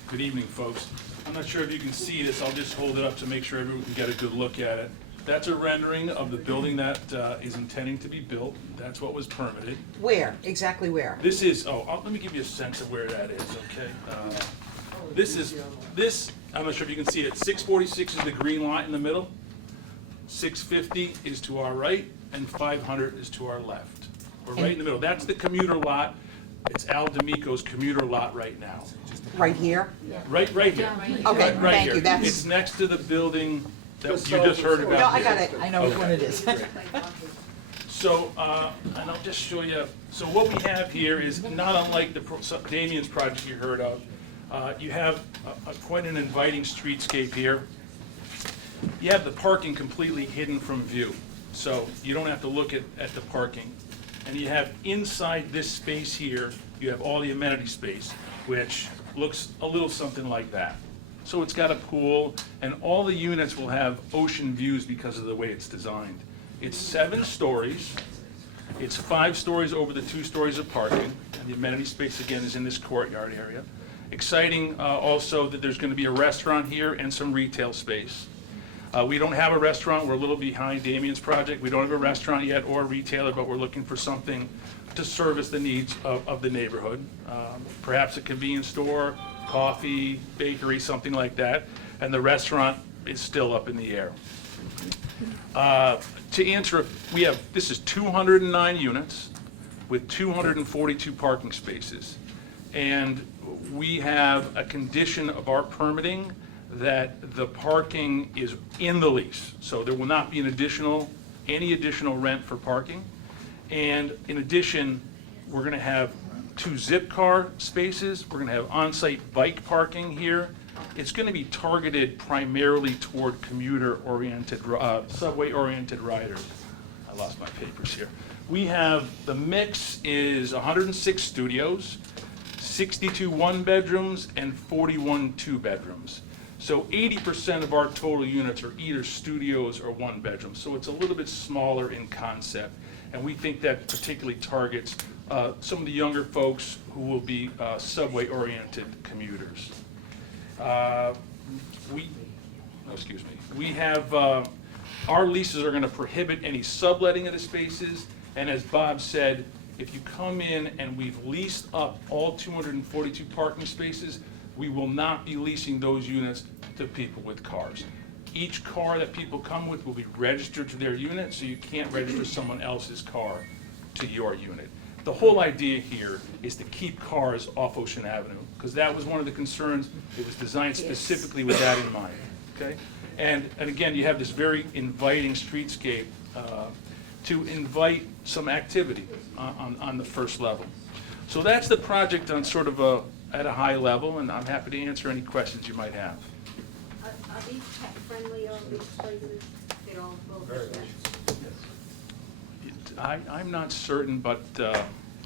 Good evening, folks. I'm not sure if you can see this. I'll just hold it up to make sure everyone can get a good look at it. That's a rendering of the building that is intending to be built. That's what was permitted. Where, exactly where? This is, let me give you a sense of where that is, okay? This, I'm not sure if you can see it, 646 is the green line in the middle, 650 is to our right, and 500 is to our left. We're right in the middle. That's the commuter lot. It's Al D'Amico's commuter lot right now. Right here? Right here. Okay, Right thank here. you, that's. It's next to the building that you just heard about. No, I got it, I know which one it is. So, and I'll just show you, so what we have here is not unlike Damien's project you heard of. You have quite an inviting streetscape here. You have the parking completely hidden from view, so you don't have to look at the parking. And you have inside this space here, you have all the amenity space, which looks a little something like that. So it's got a pool, and all the units will have ocean views because of the way it's designed. It's 7 stories. It's 5 stories over the 2 stories of parking, and the amenity space again is in this courtyard area. Exciting also that there's going to be a restaurant here and some retail space. We don't have a restaurant. We're a little behind Damien's project. We don't have a restaurant yet or a retailer, but we're looking for something to service the needs of the neighborhood. Perhaps a convenience store, coffee, bakery, something like that. And the restaurant is still up in the air. To answer, this is 209 units. with 242 parking spaces. And we have a condition of our permitting that the parking is in the lease. So there will not be any additional rent for parking. And in addition, we're going to have 2 zip car spaces. We're going to have on-site bike parking here. It's going to be targeted primarily toward commuter-oriented, subway-oriented riders. I lost my papers here. We have, the mix is 106 studios, 62 one-bedrooms, and 41 two-bedrooms. So 80% of our total units are either studios or one-bedrooms. So it's a little bit smaller in concept. And we think that particularly targets some of the younger folks who will be subway-oriented commuters. We have, our leases are going to prohibit any subletting of the spaces. And as Bob said, if you come in and we've leased up all 242 parking spaces, we will not be leasing those units to people with cars. Each car that people come with will be registered to their unit, so you can't register someone else's car to your unit. The whole idea here is to keep cars off Ocean Avenue, because that was one of the concerns. It was designed specifically with that in mind, okay? And again, you have this very inviting streetscape to invite some activity on the first level. So that's the project on sort of at a high level, and I'm happy to answer any questions you might have. Are these pet friendly, all these places? They're all both I'm not certain, but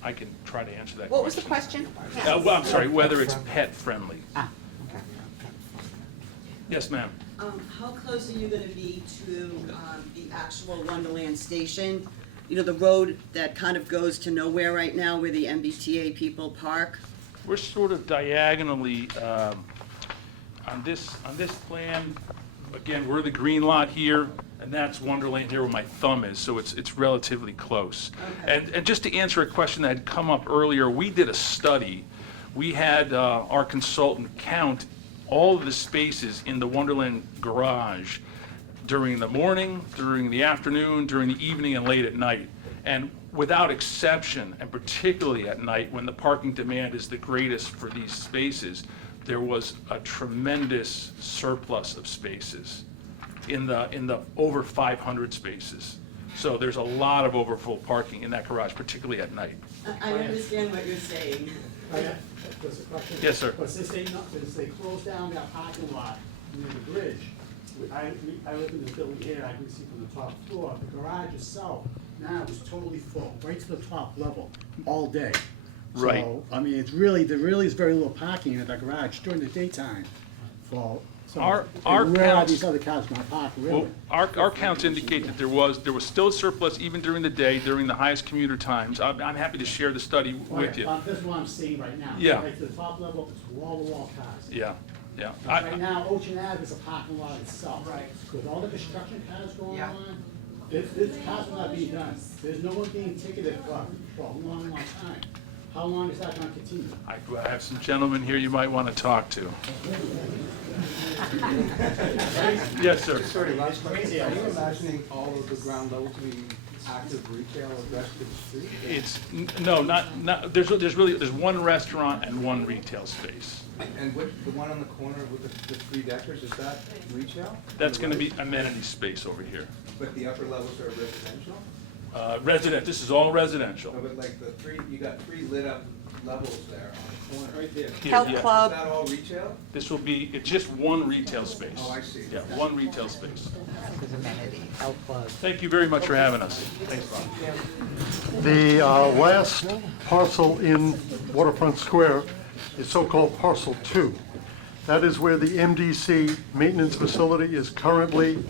I can try to answer that question. What was the question? Well, I'm sorry, whether it's pet friendly. Ah, okay. Yes, ma'am. How close are you gonna be to, the actual Wonderland station? You know, the road that kind of goes to nowhere right now where the MBTA people park? We're sort of diagonally, on this plan, again, we're the green lot here, and that's Wonderland here where my thumb is, so it's relatively close. Okay. And just to answer a question that had come up earlier, we did a study. We had our consultant count all of the spaces in the Wonderland garage during the morning, during the afternoon, during the evening, and late at night. And without exception, and particularly at night when the parking demand is the greatest for these spaces, there was a tremendous surplus of spaces in the over 500 spaces. So there's a lot of overfull parking in that garage, particularly at night. I understand what you're saying. There's a question. Yes, sir. But since they closed down that parking lot near the bridge, I live in this building here, I can see from the top floor, the garage itself now is totally full, right to the top level, all day. Right. So, I mean, there really is very little parking in that garage during the daytime. So, Our where are counts- these other cars gonna park, really? Well, our counts indicate that there was still a surplus even during the day, during the highest commuter times. I'm happy to share the study with you. This is what I'm seeing right now. Yeah. Right to the top level, it's wall-to-wall cars. Yeah. Right now, Ocean Ave is a parking lot itself. Right. With all the construction cars going on, this cars will not be done. There's no one being ticketed for a long, long time. How long is that gonna continue? I have some gentlemen here you might want to talk to. Yes, sir. Sorry, last question. Are you imagining all of the ground level to be active retail or rest of the street? It's, no, not, there's one restaurant and one retail space. And what, the one on the corner with the 3 deckers, is that retail? That's going to be amenity space over here. But the upper levels are residential? This is all residential. No, but like you got 3 lit up levels there on the corner. Right there. Health club. Is that all retail? This will be, it's just one retail space. Oh, I see. Yeah, one retail space. This is amenity, health club. Thank you very much for having us. Thanks, Bob. The last parcel in Waterfront Square is so-called Parcel 2. That is where the MDC maintenance facility is currently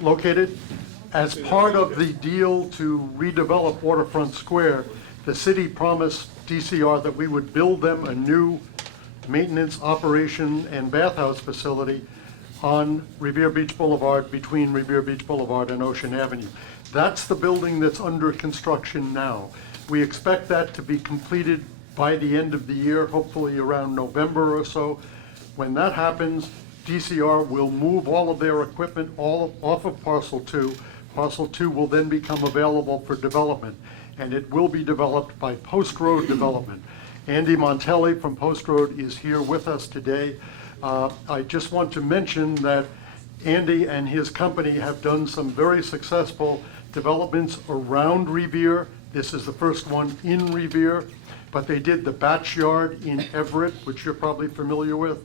located. As part of the deal to redevelop Waterfront Square, the city promised DCR that we would build them a new maintenance, operation, and bathhouse facility on Revere Beach Boulevard, between Revere Beach Boulevard and Ocean Avenue. That's the building that's under construction now. We expect that to be completed by the end of the year, hopefully around November or so. When that happens, DCR will move all of their equipment off of Parcel 2. Parcel 2 will then become available for development. and it will be developed by Post Road Development. Andy Montelli from Post Road is here with us today. I just want to mention that Andy and his company have done some very successful developments around Revere. This is the first one in Revere, but they did the Batch Yard in Everett, which you're probably familiar with.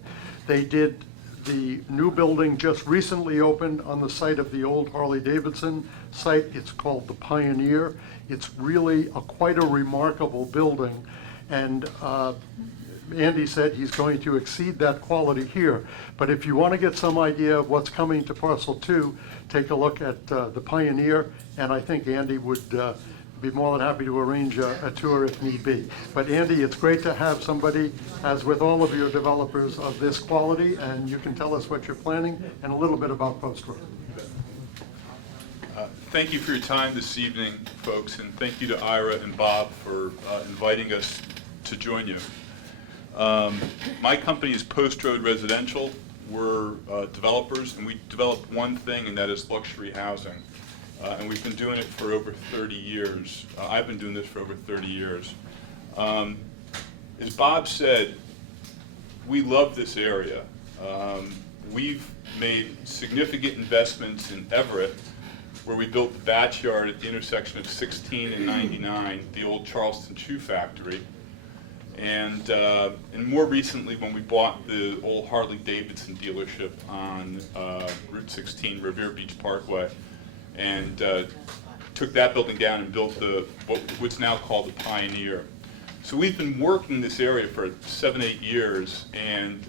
They did the new building just recently opened on the site of the old Harley-Davidson site. It's called the Pioneer. It's really quite a remarkable building, and Andy said he's going to exceed that quality here. But if you want to get some idea of what's coming to Parcel 2, take a look at the Pioneer, and I think Andy would be more than happy to arrange a tour if need be. But Andy, it's great to have somebody, as with all of your developers, of this quality, and you can tell us what you're planning and a little bit about Post Road. Thank you for your time this evening, folks, and thank you to Ira and Bob for inviting us to join you. My company is Post Road Residential. We're developers, and we develop one thing, and that is luxury housing. And we've been doing it for over 30 years. I've been doing this for over 30 years. As Bob said, we love this area. We've made significant investments in Everett, where we built the Batch Yard at the intersection of 16 and 99, the old Charleston Shoe Factory. And more recently, when we bought the old Harley-Davidson dealership on Route 16, Revere Beach Parkway, and took that building down and built what's now called the Pioneer. So we've been working this area for 7-8 years, and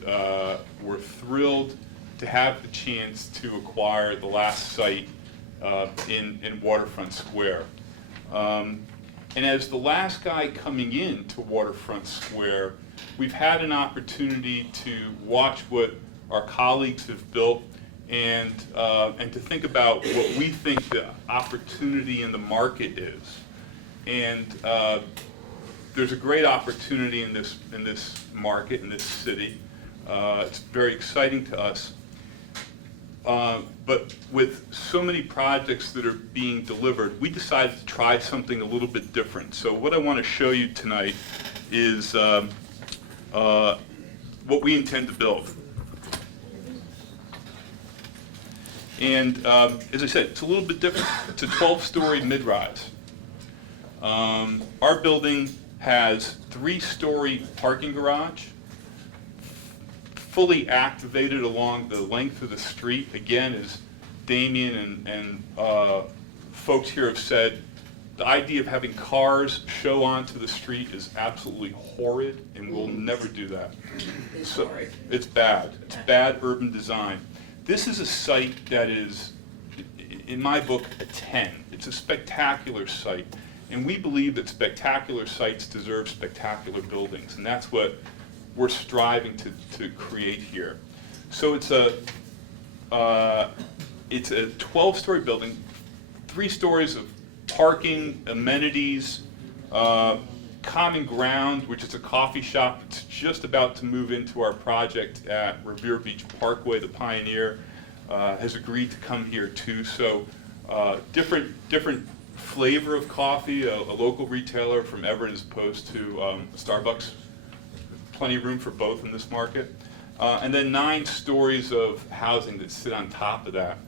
we're thrilled to have the chance to acquire the last site in Waterfront Square. And as the last guy coming in to Waterfront Square, we've had an opportunity to watch what our colleagues have built and to think about what we think the opportunity in the market is. And there's a great opportunity in this market, in this city. It's very exciting to us. But with so many projects that are being delivered, we decided to try something a little bit different. So what I want to show you tonight is what we intend to build. And as I said, it's a little bit different. It's a 12-story mid-rise. Our building has 3-story parking garage, fully activated along the length of the street. Again, as Damien and folks here have said, the idea of having cars show onto the street is absolutely horrid, and we'll never do that. So it's bad. It's bad urban design. This is a site that is, in my book, a 10. It's a spectacular site, and we believe that spectacular sites deserve spectacular buildings, and that's what we're striving to create here. So it's a 12-story building, 3 stories of parking, amenities, common ground, which is a coffee shop that's just about to move into our project at Revere Beach Parkway. The Pioneer has agreed to come here too. So different flavor of coffee, a local retailer from Everett as opposed to Starbucks. Plenty of room for both in this market. And then 9 stories of housing that sit on top of that.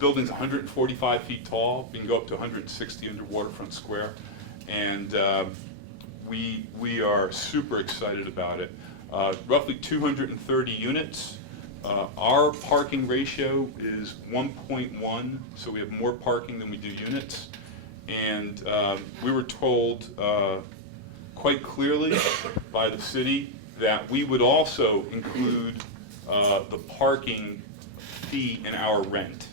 Building's 145 feet tall. We can go up to 160 under Waterfront Square. And we are super excited about it. Roughly 230 units. Our parking ratio is 1.1, so we have more parking than we do units. And we were told quite clearly by the city that we would also include the parking fee in our rent.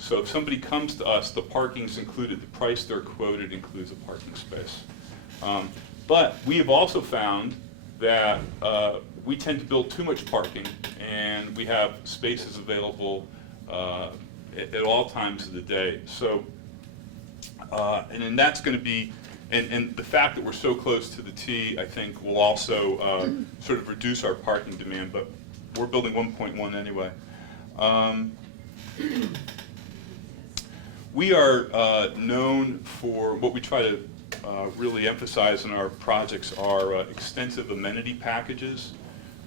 So if somebody comes to us, the parking's included. The price they're quoted includes a parking space. But we have also found that we tend to build too much parking, and we have spaces available at all times of the day. So, and then that's going to be, and the fact that we're so close to the T, I think, will also sort of reduce our parking demand, but we're building 1.1 anyway. We are known for, what we try to really emphasize in our projects are extensive amenity packages.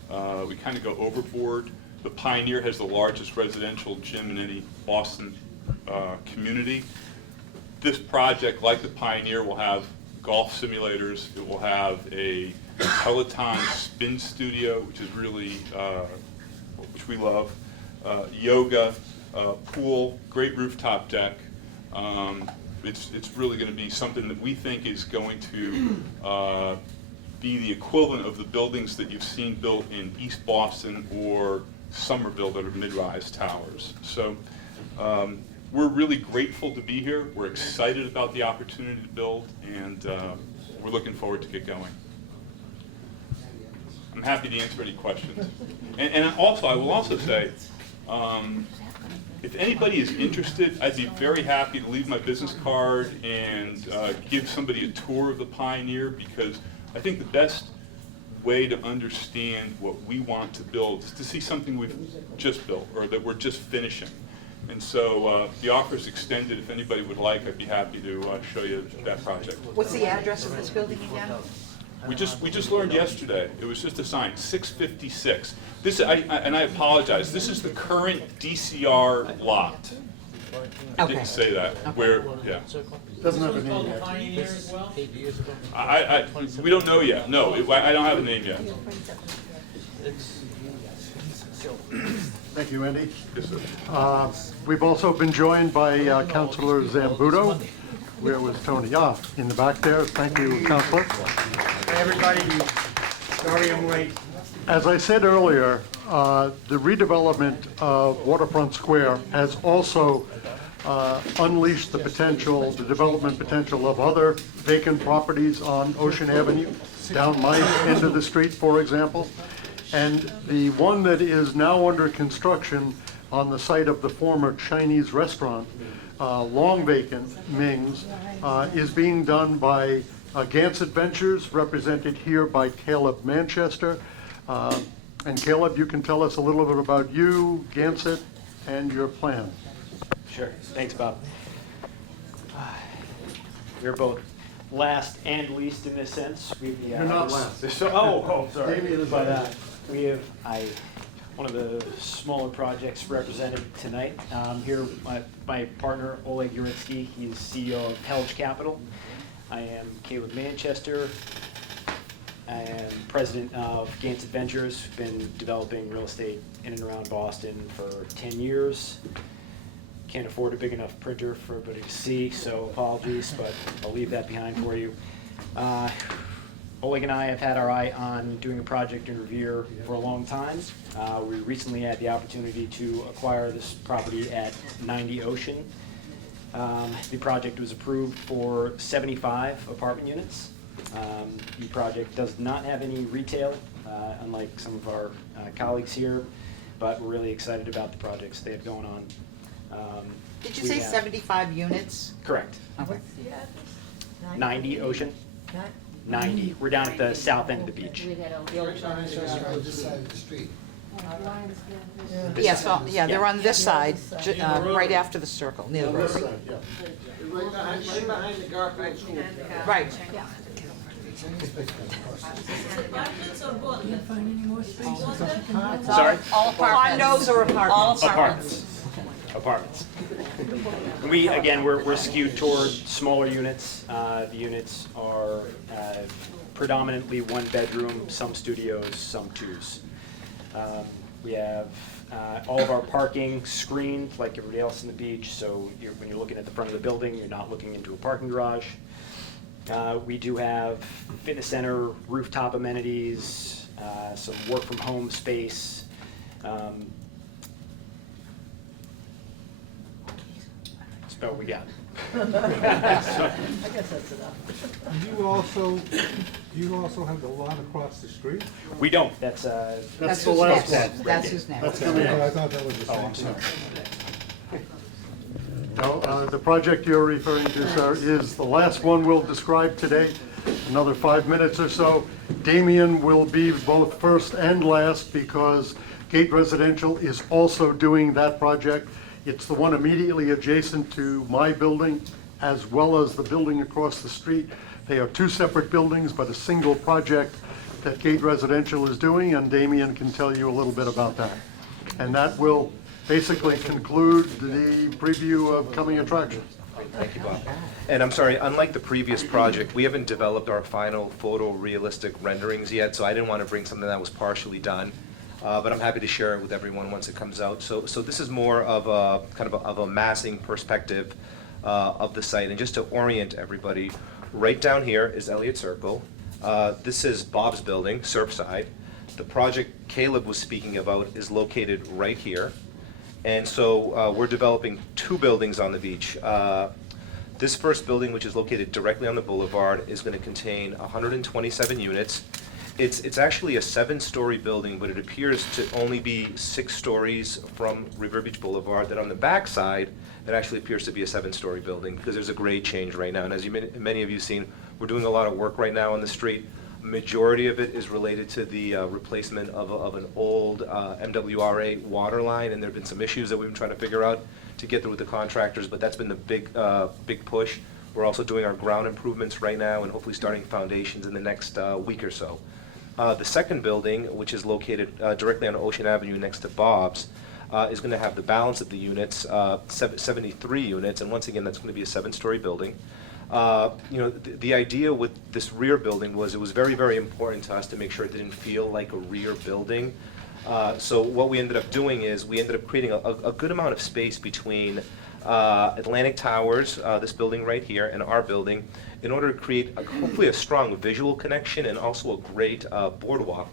We kind of go overboard. The Pioneer has the largest residential gym in any Boston community. This project, like the Pioneer, will have golf simulators. It will have a Peloton spin studio, which is really, which we love. Yoga, pool, great rooftop deck. It's really going to be something that we think is going to be the equivalent of the buildings that you've seen built in East Boston or Somerville that are mid-rise towers. So we're really grateful to be here. We're excited about the opportunity to build, and we're looking forward to get going. I'm happy to answer any questions. And also, I will also say, if anybody is interested, I'd be very happy to leave my business card and give somebody a tour of the Pioneer, because I think the best way to understand what we want to build is to see something we've just built or that we're just finishing. And so the offer is extended. If anybody would like, I'd be happy to show you that project. What's the address of this building again? We just learned yesterday. It was just assigned 656. This and I apologize. This is the current DCR lot. I didn't say that. Where yeah. Doesn't have a name yet. We don't know yet. No, I don't have a name yet. Thank you, Andy. Yes, sir. We've also been joined by Councilor Zambudo. Where was Tony? In the back there. Thank you, Councilor. Hey, everybody. Sorry I'm late. As I said earlier, the redevelopment of Waterfront Square has also unleashed the potential, the development potential of other vacant properties on Ocean Avenue, down my end of the street, for example. And the one that is now under construction on the site of the former Chinese restaurant, long vacant, Ming's, is being done by Gansett Ventures, represented here by Caleb Manchester. And Caleb, you can tell us a little bit about you, Gansett, and your plan. Sure. Thanks, Bob. We're both last and least in this sense. You're not last. Sorry. Damien is But last. we have one of the smaller projects represented tonight. Here, my partner, Oleg Uritsky, he's CEO of Helge Capital. I am Caleb Manchester. I am president of Gansett Ventures. Been developing real estate in and around Boston for 10 years. Can't afford a big enough printer for everybody to see, so apologies, but I'll leave that behind for you. Oleg and I have had our eye on doing a project in Revere for a long time. We recently had the opportunity to acquire this property at 90 Ocean. The project was approved for 75 apartment units. The project does not have any retail, unlike some of our colleagues here, but we're really excited about the projects they have going on. Did you say 75 units? Correct. Okay. 90 Ocean? 90. We're down at the south end of the beach. Yeah, so, yeah, they're on this side, right after the circle, near the road. Right behind the Garfield School. Right. Sorry? All apartments. Condos or apartments? Apartments. Apartments. We, again, we're skewed toward smaller units. The units are predominantly one bedroom, some studios, some twos. We have all of our parking screened like everybody else in the beach, so when you're looking at the front of the building, you're not looking into a parking garage. We do have fitness center, rooftop amenities, some work from home space. That's about what we got. I guess that's enough. You also have the lot across the street? We don't, that's the last one. That's who's next. That's coming I up. thought that was the same. Oh, I'm sorry. No, the project you're referring to, sir, is the last one we'll describe today. Another 5 minutes or so. Damien will be both first and last because Gate Residential is also doing that project. It's the one immediately adjacent to my building, as well as the building across the street. They are two separate buildings, but a single project that Gate Residential is doing, and Damien can tell you a little bit about that. And that will basically conclude the preview of coming attractions. Thank you, Bob. And I'm sorry, unlike the previous project, we haven't developed our final photorealistic renderings yet, so I didn't want to bring something that was partially done. But I'm happy to share it with everyone once it comes out. So this is more of a kind of a massing perspective of the site. And just to orient everybody, right down here is Elliott Circle. This is Bob's building, Surfside. The project Caleb was speaking about is located right here. And so we're developing two buildings on the beach. This first building, which is located directly on the boulevard, is going to contain 127 units. It's actually a 7-story building, but it appears to only be 6 stories from River Beach Boulevard. Then on the back side, it actually appears to be a 7-story building because there's a grade change right now. And as many of you have seen, we're doing a lot of work right now on the street. Majority of it is related to the replacement of an old MWRA water line, and there have been some issues that we've been trying to figure out to get through with the contractors, but that's been the big push. We're also doing our ground improvements right now and hopefully starting foundations in the next week or so. The second building, which is located directly on Ocean Avenue next to Bob's, is going to have the balance of the units, 73 units, and once again, that's going to be a 7-story building. The idea with this rear building was it was very, very important to us to make sure it didn't feel like a rear building. So what we ended up doing is we ended up creating a good amount of space between Atlantic Towers, this building right here, and our building, in order to create hopefully a strong visual connection and also a great boardwalk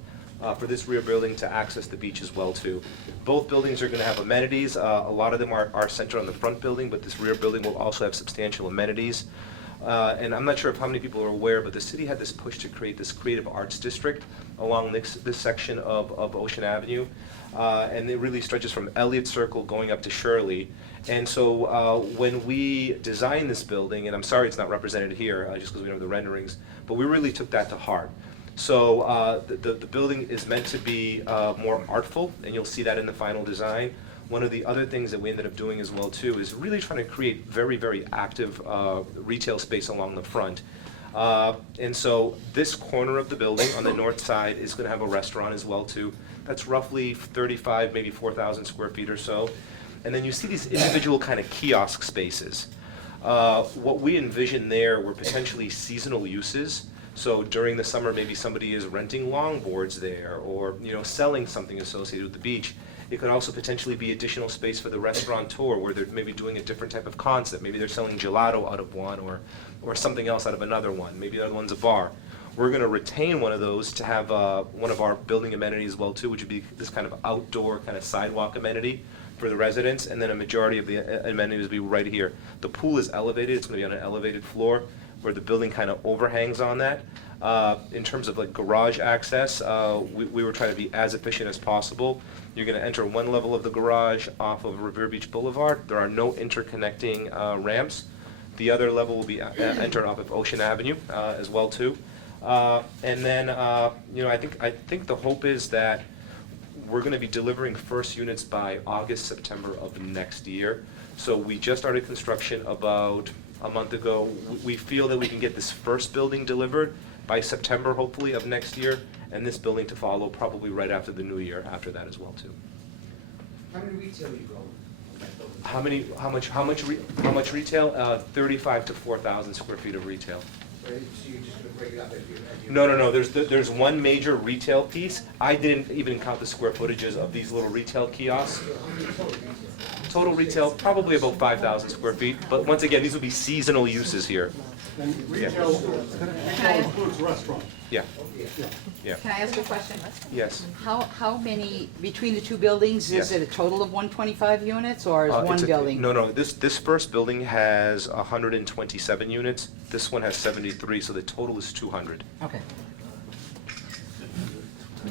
for this rear building to access the beach as well too. Both buildings are going to have amenities. A lot of them are centered on the front building, but this rear building will also have substantial amenities. And I'm not sure how many people are aware, but the city had this push to create this creative arts district along this section of Ocean Avenue. And it really stretches from Elliott Circle going up to Shirley. And so when we designed this building, and I'm sorry it's not represented here, just because we don't have the renderings, but we really took that to heart. So the building is meant to be more artful, and you'll see that in the final design. One of the other things that we ended up doing as well too is really trying to create very, very active retail space along the front. And so this corner of the building on the north side is going to have a restaurant as well too. That's roughly 35, maybe 4,000 square feet or so. And then you see these individual kind of kiosk spaces. What we envisioned there were potentially seasonal uses. So during the summer, maybe somebody is renting longboards there, or selling something associated with the beach. It could also potentially be additional space for the restaurateur, where they're maybe doing a different type of concept. Maybe they're selling gelato out of one, or something else out of another one. Maybe the other one's a bar. We're going to retain one of those to have one of our building amenities as well too, which would be this kind of outdoor kind of sidewalk amenity for the residents, and then a majority of the amenities will be right here. The pool is elevated. It's going to be on an elevated floor where the building kind of overhangs on that. In terms of like garage access, we were trying to be as efficient as possible. You're going to enter one level of the garage off of Revere Beach Boulevard. There are no interconnecting ramps. The other level will be entered off of Ocean Avenue as well too. And then I think the hope is that we're going to be delivering first units by August, September of next year. So we just started construction about a month ago. We feel that we can get this first building delivered by September, hopefully, of next year, and this building to follow probably right after the new year after that as well too. How many retail you go? How much retail? 35 to 4,000 square feet of retail. So you're just gonna break it up as you... No. There's one major retail piece. I didn't even count the square footages of these little retail kiosks. Total retail, probably about 5,000 square feet. But once again, these will be seasonal uses here. And retail includes restaurants. Yeah. Yeah. Can I ask a question? Yes. How many, between the two buildings, Yes. is it a total of 125 units, or is one building? No. This first building has 127 units. This one has 73, so the total is 200. Okay. I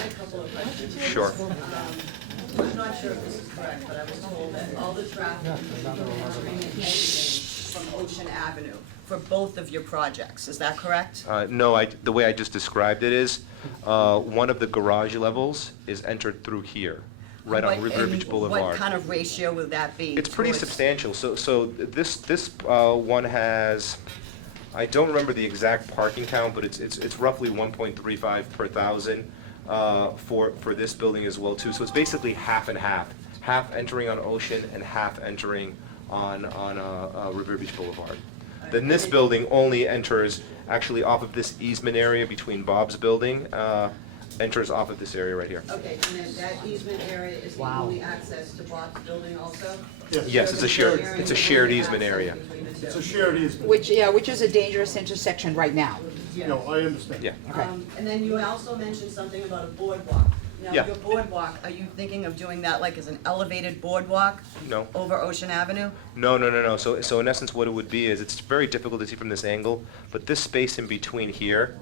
had a couple of questions. Sure. I'm not sure if this is correct, but I was told that all the traffic is entering and exiting from Ocean Avenue for both of your projects. Is that correct? No, the way I just described it is, one of the garage levels is entered through here. right on What- River and Beach Boulevard. What kind of ratio would that be? It's pretty towards- substantial. So this one has, I don't remember the exact parking count, but it's roughly 1.35 per thousand for this building as well too. So it's basically half and half entering on Ocean and half entering on River Beach Boulevard. Then this building only enters actually off of this easement area between Bob's building, enters off of this area right here. Okay, and then that easement area is the only access to Bob's building also? Yes, it's a shared easement area. It's a shared easement. Which is a dangerous intersection right now. No, I understand. Yeah. And then you also mentioned something about a boardwalk. Now, Yeah. your boardwalk, are you thinking of doing that like as an elevated boardwalk No. over Ocean Avenue? No. So in essence, what it would be is, it's very difficult to see from this angle, but this space in between here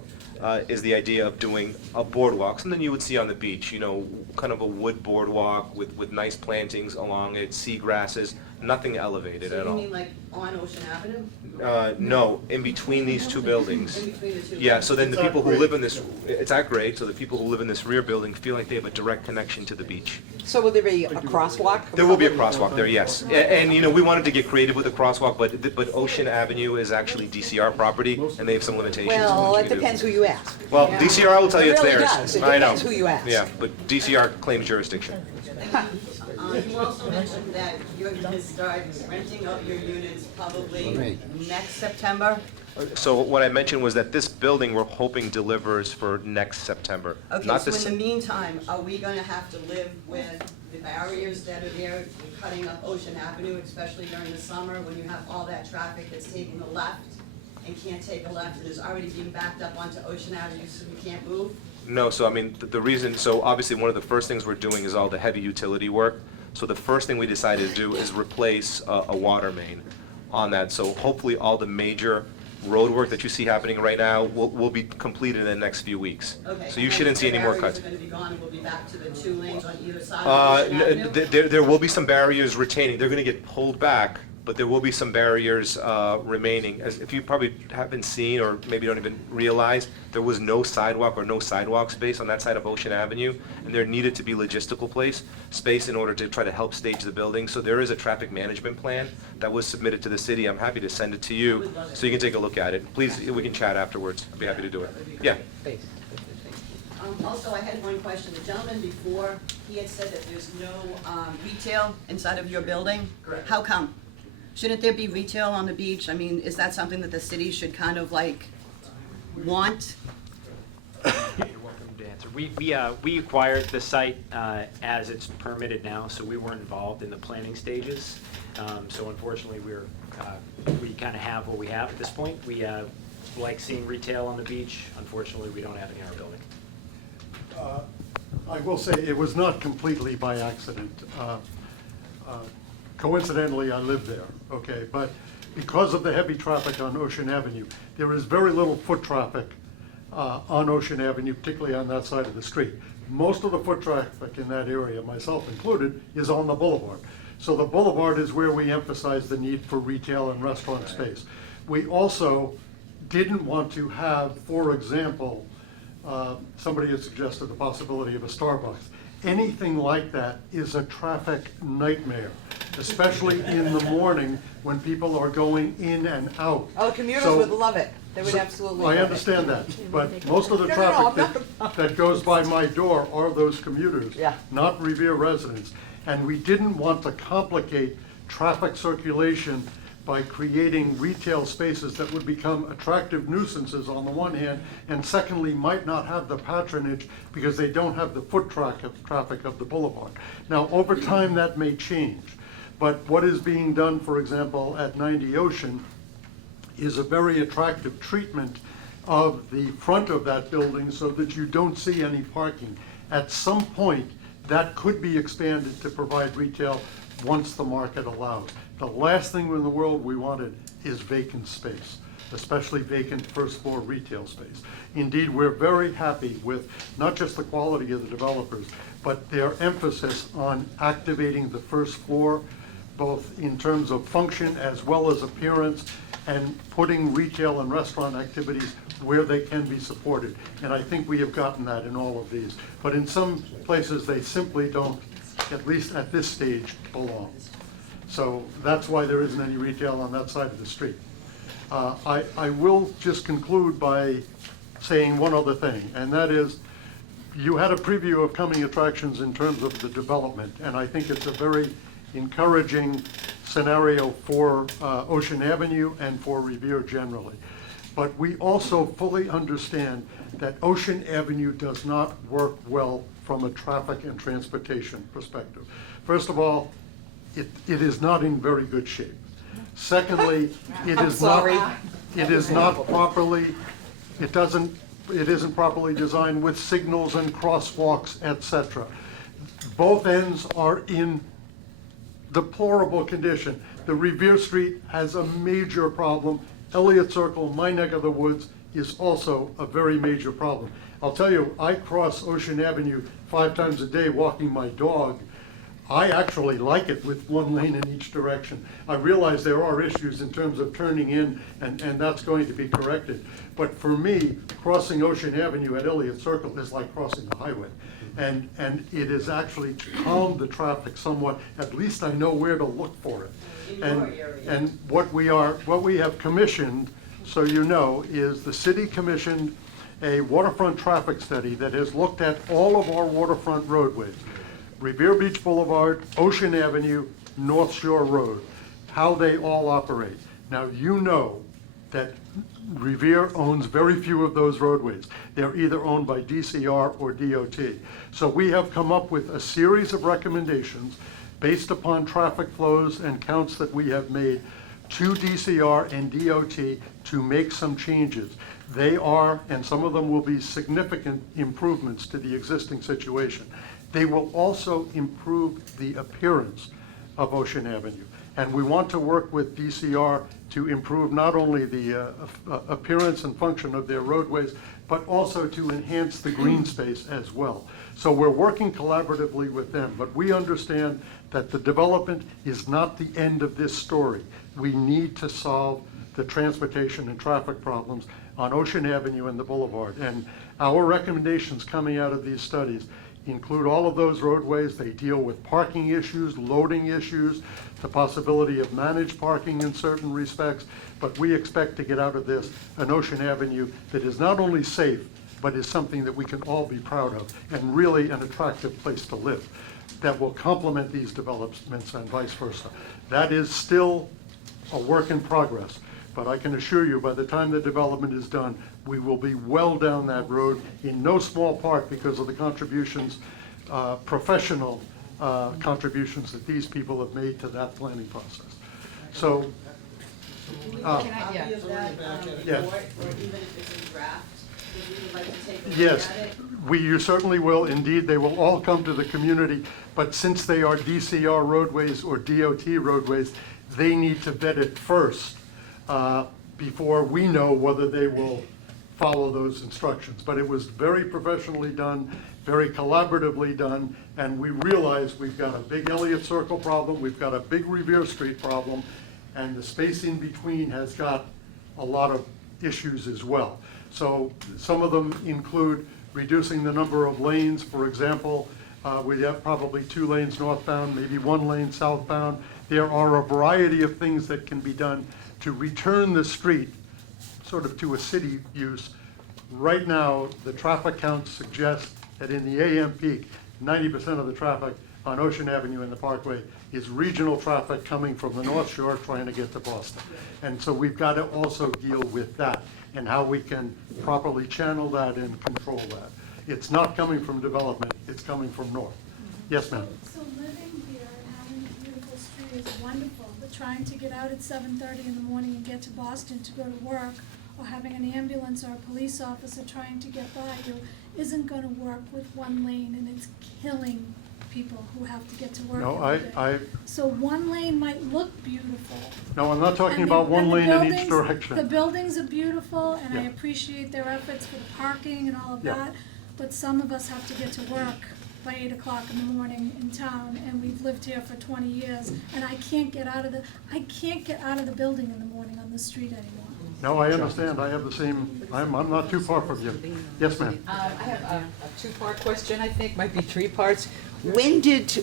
is the idea of doing a boardwalk, something you would see on the beach, kind of a wood boardwalk with nice plantings along it, sea grasses, nothing elevated at So all. you mean like on Ocean Avenue? No, in between these two buildings. In between the two Yeah, so then the It's at people who grade. live in this, it's at grade, so the people who live in this rear building feel like they have a direct connection to the beach. So will there be a crosswalk? There will be a crosswalk there, yes. And we wanted to get creative with the crosswalk, but Ocean Avenue is actually DCR property, and they have some limitations. on Well, what it you can do. depends who you ask. Well, DCR will tell you It it's really theirs. does. It I know. depends who you ask. Yeah, but DCR claims jurisdiction. You also mentioned that you're gonna start renting out your units probably next September. So what I mentioned was that this building, we're hoping delivers for next September. Okay, Not so this- in the meantime, are we gonna have to live with the barriers that are there cutting up Ocean Avenue, especially during the summer when you have all that traffic that's taking the left and can't take a left and is already being backed up onto Ocean Avenue so you can't move? No, so I mean, the reason, so obviously one of the first things we're doing is all the heavy utility work. So the first thing we decided to do is replace a water main on that. So hopefully all the major road work that you see happening right now will be completed in the next few weeks. Okay. So you shouldn't see any more cuts. The barriers are gonna be gone and we'll be back to the 2 lanes on either side of Ocean Avenue? There will be some barriers retaining. They're gonna get pulled back, but there will be some barriers remaining. As if you probably haven't seen, or maybe don't even realize, there was no sidewalk or no sidewalk space on that side of Ocean Avenue, and there needed to be logistical space in order to try to help stage the building. So there is a traffic management plan that was submitted to the city. I'm happy to send it to you, so you can take a look at it. Please, we can chat afterwards. I'd be happy to do it. Yeah. Also, I had one question. The gentleman before, he had said that there's no retail inside of your building. Correct. How come? Shouldn't there be retail on the beach? I mean, is that something that the city should kind of like want? You're welcome to answer. We acquired the site as it's permitted now, so we weren't involved in the planning stages. So unfortunately, we kind of have what we have at this point. We like seeing retail on the beach. Unfortunately, we don't have it in our building. I will say, it was not completely by accident. Coincidentally, I live there, okay? But because of the heavy traffic on Ocean Avenue, there is very little foot traffic on Ocean Avenue, particularly on that side of the street. Most of the foot traffic in that area, myself included, is on the boulevard. So the boulevard is where we emphasize the need for retail and restaurant space. We also didn't want to have, for example, somebody had suggested the possibility of a Starbucks. Anything like that is a traffic nightmare, especially in the morning when people are going in and out. Oh, commuters So- would love it. They would absolutely love it. I understand that, but most of the No, no, no, I'm traffic that goes by my door are those commuters, Yeah. not Revere residents. And we didn't want to complicate traffic circulation by creating retail spaces that would become attractive nuisances on the one hand, and secondly, might not have the patronage because they don't have the foot traffic of the boulevard. Now, over time, that may change, but what is being done, for example, at 90 Ocean is a very attractive treatment of the front of that building so that you don't see any parking. At some point, that could be expanded to provide retail once the market allows. The last thing in the world we wanted is vacant space, especially vacant first floor retail space. Indeed, we're very happy with not just the quality of the developers, but their emphasis on activating the first floor, both in terms of function as well as appearance, and putting retail and restaurant activities where they can be supported. And I think we have gotten that in all of these. But in some places, they simply don't at least at this stage, belong. So that's why there isn't any retail on that side of the street. I will just conclude by saying one other thing, and that is, you had a preview of coming attractions in terms of the development, and I think it's a very encouraging scenario for Ocean Avenue and for Revere generally. But we also fully understand that Ocean Avenue does not work well from a traffic and transportation perspective. First of all, it is not in very good shape. Secondly, it isn't properly designed with signals and crosswalks, etc. Both ends are in deplorable condition. The Revere Street has a major problem. Elliott Circle, my neck of the woods, is also a very major problem. I'll tell you, I cross Ocean Avenue 5 times a day walking my dog. I actually like it with one lane in each direction. I realize there are issues in terms of turning in, and that's going to be corrected. But for me, crossing Ocean Avenue at Elliott Circle is like crossing the highway. And it is actually calmed the traffic somewhat. At least I know where to look for it. And what we have commissioned, so you know, is the city commissioned a waterfront traffic study that has looked at all of our waterfront roadways. Revere Beach Boulevard, Ocean Avenue, North Shore Road, how they all operate. Now, you know that Revere owns very few of those roadways. They're either owned by DCR or DOT. So we have come up with a series of recommendations based upon traffic flows and counts that we have made to DCR and DOT to make some changes. They are, and some of them will be significant improvements to the existing situation. They will also improve the appearance of Ocean Avenue. And we want to work with DCR to improve not only the appearance and function of their roadways, but also to enhance the green space as well. So we're working collaboratively with them, but we understand that the development is not the end of this story. We need to solve the transportation and traffic problems on Ocean Avenue and the Boulevard. And our recommendations coming out of these studies include all of those roadways. They deal with parking issues, loading issues, the possibility of managed parking in certain respects, but we expect to get out of this an Ocean Avenue that is not only safe, but is something that we can all be proud of, and really an attractive place to live that will complement these developments and vice versa. That is still a work in progress, but I can assure you by the time the development is done, we will be well down that road, in no small part because of the contributions, professional contributions that these people have made to that planning process. So, Can I copy of that yeah. report, or even if it's in draft, if we would like to take a look Yes, at it? you certainly will. Indeed, they will all come to the community, but since they are DCR roadways or DOT roadways, they need to vet it first before we know whether they will follow those instructions. But it was very professionally done, very collaboratively done, and we realize we've got a big Elliott Circle problem, we've got a big Revere Street problem, and the space in between has got a lot of issues as well. So some of them include reducing the number of lanes. For example, we have probably 2 lanes northbound, maybe 1 lane southbound. There are a variety of things that can be done to return the street sort of to a city use. Right now, the traffic counts suggest that in the AM peak, 90% of the traffic on Ocean Avenue and the Parkway is regional traffic coming from the North Shore trying to get to Boston. And so we've got to also deal with that and how we can properly channel that and control that. It's not coming from development, it's coming from north. Yes, ma'am. So living here and having a beautiful street is wonderful, but trying to get out at 7:30 in the morning and get to Boston to go to work, or having an ambulance or a police officer trying to get by you isn't gonna work with 1 lane, and it's killing people who have to get to work No, every day. so 1 lane might look beautiful. No, I'm not talking And the- about 1 and the lane in each buildings- direction. The buildings are beautiful, and I Yeah. appreciate their efforts for the parking and all of Yeah. that, but some of us have to get to work by 8 o'clock in the morning in town, and we've lived here for 20 years, and I can't get out of the building in the morning on the street anymore. No, I understand, I have the same, I'm not too far from you. Yes, ma'am. I have a 2-part question, I think, might be 3 parts. When did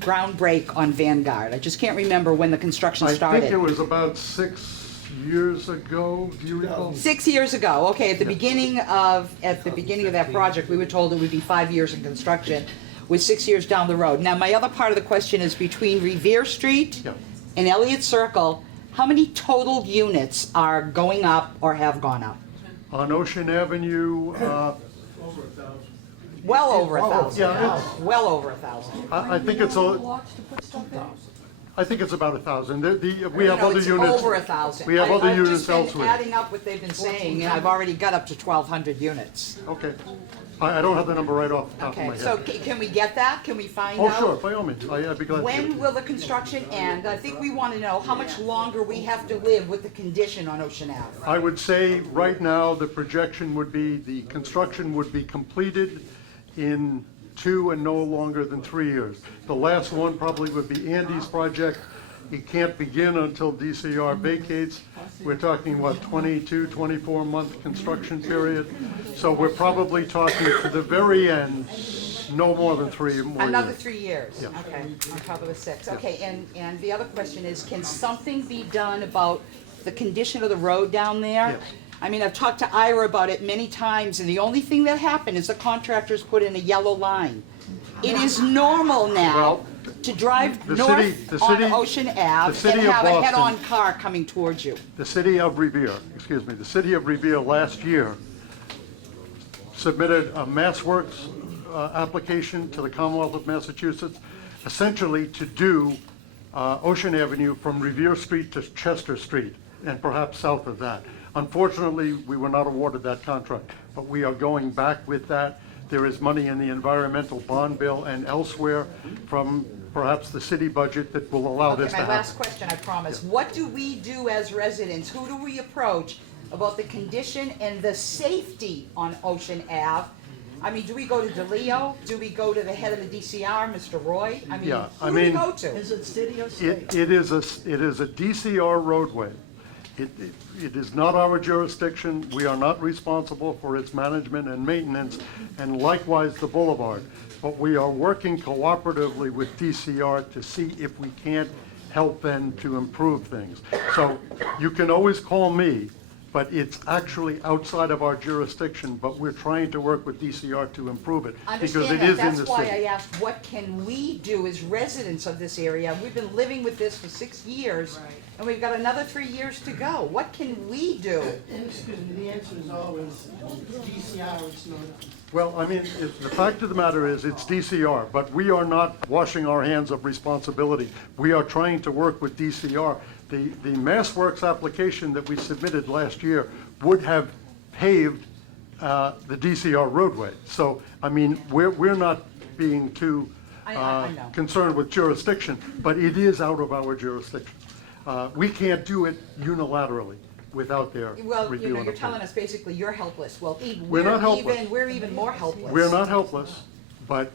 ground break on Vanguard? I just can't remember when the construction I started. think it was about 6 years ago, do you recall? 6 years ago, okay, at the beginning of that project, we were told it would be 5 years in construction, with 6 years down the road. Now, my other part of the question is between Revere Street and Elliott Circle, how many total units are going up or have gone up? On Ocean Avenue, Well over 1,000. yeah, it's- Well over 1,000. I think it's I think it's about 1,000. We have No, other it's units. over 1,000. We have other I've units just been elsewhere. adding up what they've been saying, and I've already got up to 1,200 units. Okay. I don't have the number right off the top of my Okay, head. so can we get that? Can we find Oh, out? sure, by all means. I'd be glad to. When will the construction end? I think we want to know how much longer we have to live with the condition on Ocean Ave. I would say right now, the projection would be the construction would be completed in 2 and no longer than 3 years. The last one probably would be Andy's project. It can't begin until DCR vacates. We're talking, what, 22, 24-month construction period? So we're probably talking to the very end, no more than 3 more Another years. 3 years? Yeah. Okay, on top of the 6. Okay, and the other question is, can something be done about the condition of the road down there? Yes. I mean, I've talked to Ira about it many times, and the only thing that happened is the contractors put in a yellow line. It is normal now to drive the north city- on Ocean Ave city and of have a Boston- head-on car coming towards you. The city of Revere last year submitted a MassWorks application to the Commonwealth of Massachusetts, essentially to do Ocean Avenue from Revere Street to Chester Street, and perhaps south of that. Unfortunately, we were not awarded that contract, but we are going back with that. There is money in the environmental bond bill and elsewhere from perhaps the city budget that will allow this to Okay, my happen. last question, I promise. What do we do as residents? Who do we approach about the condition and the safety on Ocean Ave? I mean, do we go to DeLeo? Do we go to the head of the DCR, Mr. Roy? I mean, Yeah, I who do we mean- go to? Is it city or state? It is a DCR roadway. It is not our jurisdiction. We are not responsible for its management and maintenance, and likewise the boulevard. But we are working cooperatively with DCR to see if we can't help them to improve things. So you can always call me, but it's actually outside of our jurisdiction, but we're trying to work with DCR to improve it, because Understand it that, is in the that's why I city. asked, what can we do as residents of this area? We've been living with this for 6 years, and we've got another 3 years to go. What can we do? Excuse me, the answer is always DCR, it's not. Well, I mean, the fact of the matter is, it's DCR, but we are not washing our hands of responsibility. We are trying to work with DCR. The MassWorks application that we submitted last year would have paved the DCR roadway. So, I mean, we're not being too I know. concerned with jurisdiction, but it is out of our jurisdiction. We can't do it unilaterally without their Well, review you know, and you're approval. telling us basically you're helpless. Well, We're not helpless. we're even more helpless. We're not helpless, but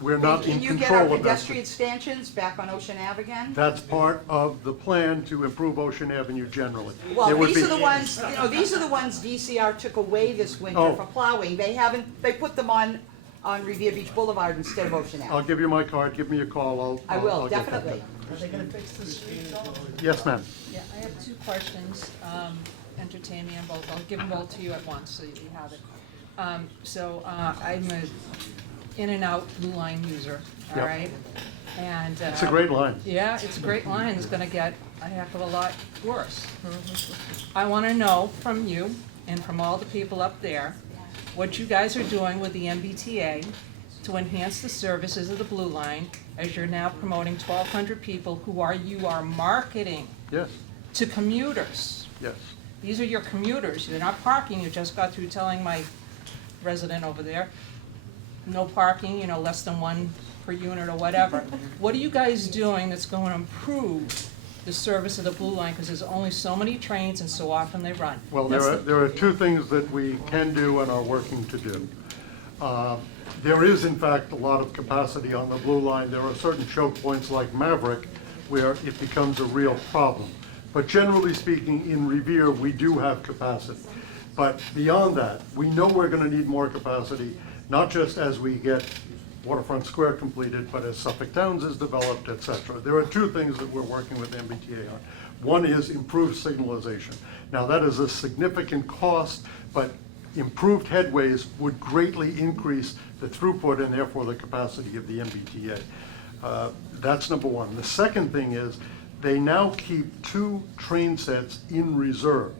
we're not in Can you get our control of that. pedestrian stanchions back on Ocean Ave again? That's part of the plan to improve Ocean Avenue generally. Well, There would these be- are the ones, you know, these are the ones DCR took away this winter Oh. for plowing. They put them on Revere Beach Boulevard instead of Ocean I'll Ave. give you my card, give me a call, I I'll will, get that definitely. done. Are they gonna fix the streets all? Yes, ma'am. Yeah, I have 2 questions. Entertain me on both. I'll give them both to you at once, so you have it. I'm a in and out Blue Line user, all Yep. right? And It's a great line. yeah, it's a great line. It's gonna get a heck of a lot worse. I wanna know from you and from all the people up there, what you guys are doing with the MBTA to enhance the services of the Blue Line, as you're now promoting 1,200 people who you are marketing Yes, to commuters. yes. These are your commuters, you're not parking, you just got through telling my resident over there, no parking, you know, less than 1 per unit or whatever. What are you guys doing that's going to improve the service of the Blue Line, because there's only so many trains and so often they run? Well, That's there are 2 things that we can do and are working to do. There is, in fact, a lot of capacity on the Blue Line. There are certain choke points like Maverick where it becomes a real problem. But generally speaking, in Revere, we do have capacity. But beyond that, we know we're going to need more capacity, not just as we get Waterfront Square completed, but as Suffolk Downs is developed, et cetera. There are two things that we're working with MBTA on. One is improved signalization. Now, that is a significant cost, but improved headways would greatly increase the throughput and therefore the capacity of the MBTA. That's number one. The second thing is they now keep 2 train sets in reserve.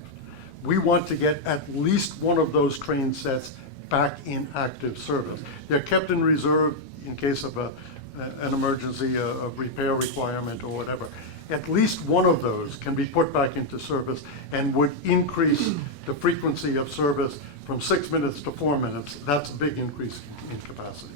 We want to get at least one of those train sets back in active service. They're kept in reserve in case of an emergency, a repair requirement or whatever. At least one of those can be put back into service and would increase the frequency of service from 6 minutes to 4 minutes. That's a big increase in capacity.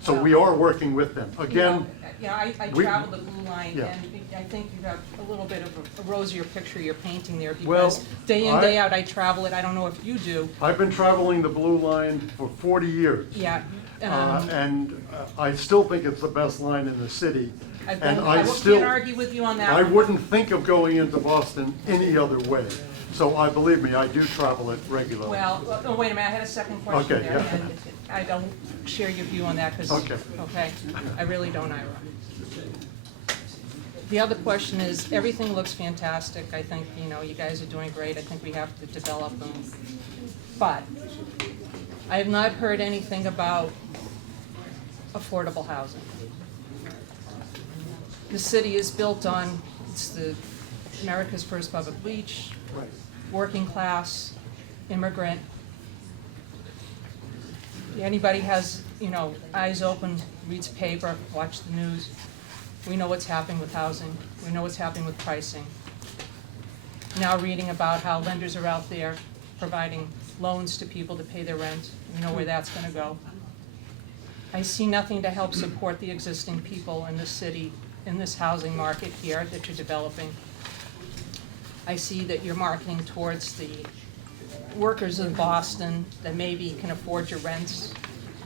So we are working with them. Again, Yeah, I we- traveled the Blue Line, Yeah. and I think you have a little bit of a rosier picture you're painting there, Well, because day in, day out, I travel it, I don't know if you do. I've been traveling the Blue Line for 40 years. Yeah. And I still think it's the best line in the city. I And don't- I I still, can't argue with you on that I one. wouldn't think of going into Boston any other way. So I believe me, I do travel it regularly. Well, oh, wait a minute, I had a second question Okay, there, yeah. and I don't share your view on that, because, Okay. okay, I really don't, Ira. The other question is, everything looks fantastic, I think, you know, you guys are doing great, I think we have to develop them. But I have not heard anything about affordable housing. The city is built on, it's the America's first public beach, working class, immigrant. Anybody has, you know, eyes open, reads paper, watch the news, we know what's happening with housing, we know what's happening with pricing. Now reading about how lenders are out there providing loans to people to pay their rent, we know where that's gonna go. I see nothing to help support the existing people in the city, in this housing market here that you're developing. I see that you're marketing towards the workers in Boston that maybe can afford your rents.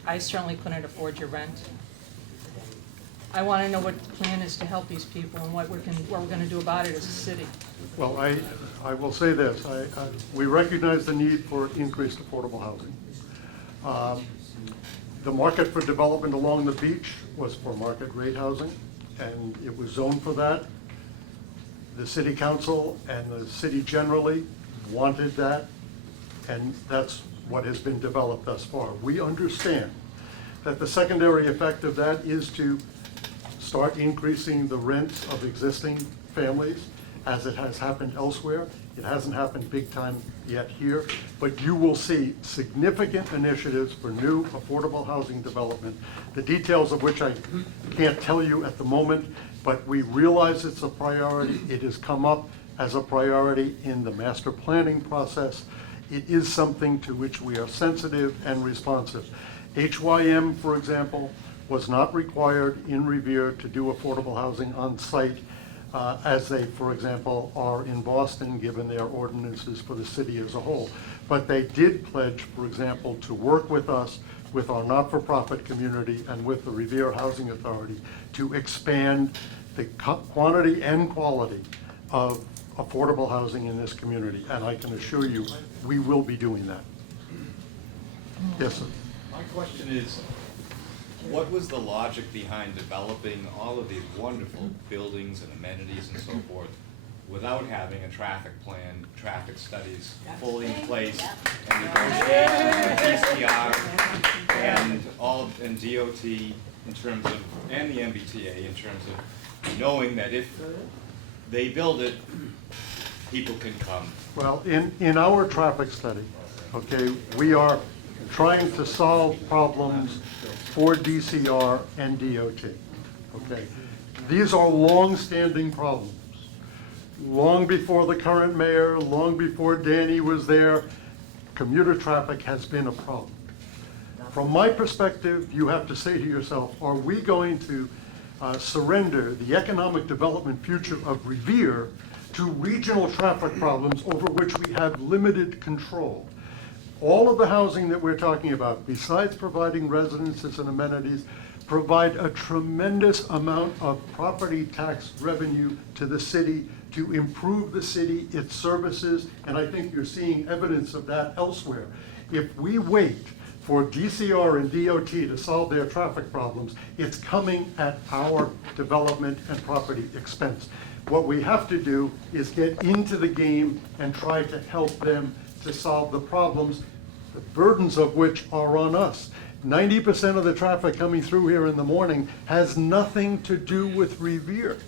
I certainly couldn't afford your rent. I want to know what the plan is to help these people and what we're going to do about it as a city. Well, I will say this, we recognize the need for increased affordable housing. The market for development along the beach was for market rate housing, and it was zoned for that. The city council and the city generally wanted that, and that's what has been developed thus far. We understand that the secondary effect of that is to start increasing the rents of existing families, as it has happened elsewhere. It hasn't happened big time yet here, but you will see significant initiatives for new affordable housing development, the details of which I can't tell you at the moment, but we realize it's a priority. It has come up as a priority in the master planning process. It is something to which we are sensitive and responsive. HYM, for example, was not required in Revere to do affordable housing on site as they, for example, are in Boston, given their ordinances for the city as a whole. But they did pledge, for example, to work with us, with our not-for-profit community, and with the Revere Housing Authority to expand the quantity and quality of affordable housing in this community. And I can assure you, we will be doing that. Yes, sir. My question is, what was the logic behind developing all of these wonderful buildings and amenities and so forth without having a traffic plan, traffic studies fully in place, and negotiations with DCR and DOT in terms of, and the MBTA in terms of knowing that if they build it, people can come? Well, in our traffic study, okay, we are trying to solve problems for DCR and DOT, okay? These are long-standing problems. Long before the current mayor, long before Danny was there, commuter traffic has been a problem. From my perspective, you have to say to yourself, are we going to surrender the economic development future of Revere to regional traffic problems over which we have limited control? All of the housing that we're talking about, besides providing residences and amenities, provide a tremendous amount of property tax revenue to the city to improve the city, its services, and I think you're seeing evidence of that elsewhere. If we wait For DCR and DOT to solve their traffic problems, it's coming at our development and property expense. What we have to do is get into the game and try to help them to solve the problems, the burdens of which are on us. 90% of the traffic coming through here in the morning has nothing to do with Revere.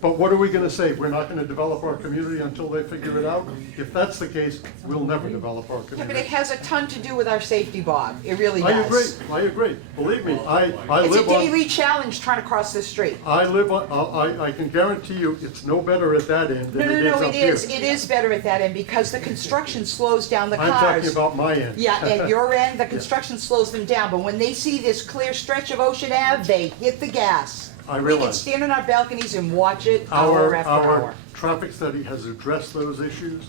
But what are we gonna say? We're not gonna develop our community until they figure it out? If that's the case, we'll never develop our Yeah, but it community. has a ton to do with our safety, Bob. It really I does. agree, I agree. Believe me, I It's live a on, daily challenge trying to cross this street. I live on, I can guarantee you, it's no better at that end No, than no, it is no, up it here. is. It is better at that end because the construction slows down the I'm cars. talking about my end. Yeah, at your end, the construction slows them down, but when they see this clear stretch of Ocean Ave, they hit the gas. I We can realize. stand on our balconies and watch it hour after Our hour. traffic study has addressed those issues,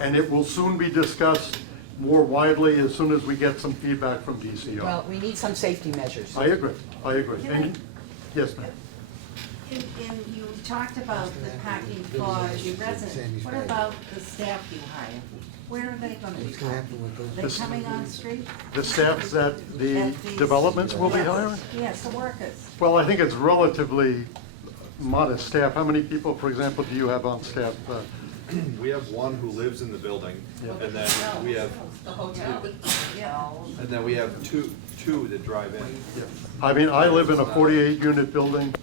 and it will soon be discussed more widely as soon as we get some feedback from DCR. Well, we need some safety measures. I agree, I agree. And, yes, ma'am. And you talked about the parking for your residents. What about the staff you hire? Where are they gonna be parking? They This- coming on street? The staff that the At these- developments will be Yes. hiring? Yes, the workers. Well, I think it's relatively modest staff. How many people, for example, do you have on staff? We have one who lives in the building, and then we have, The hotel? Yeah. and then we have two that drive in. I mean, I live in a 48-unit building.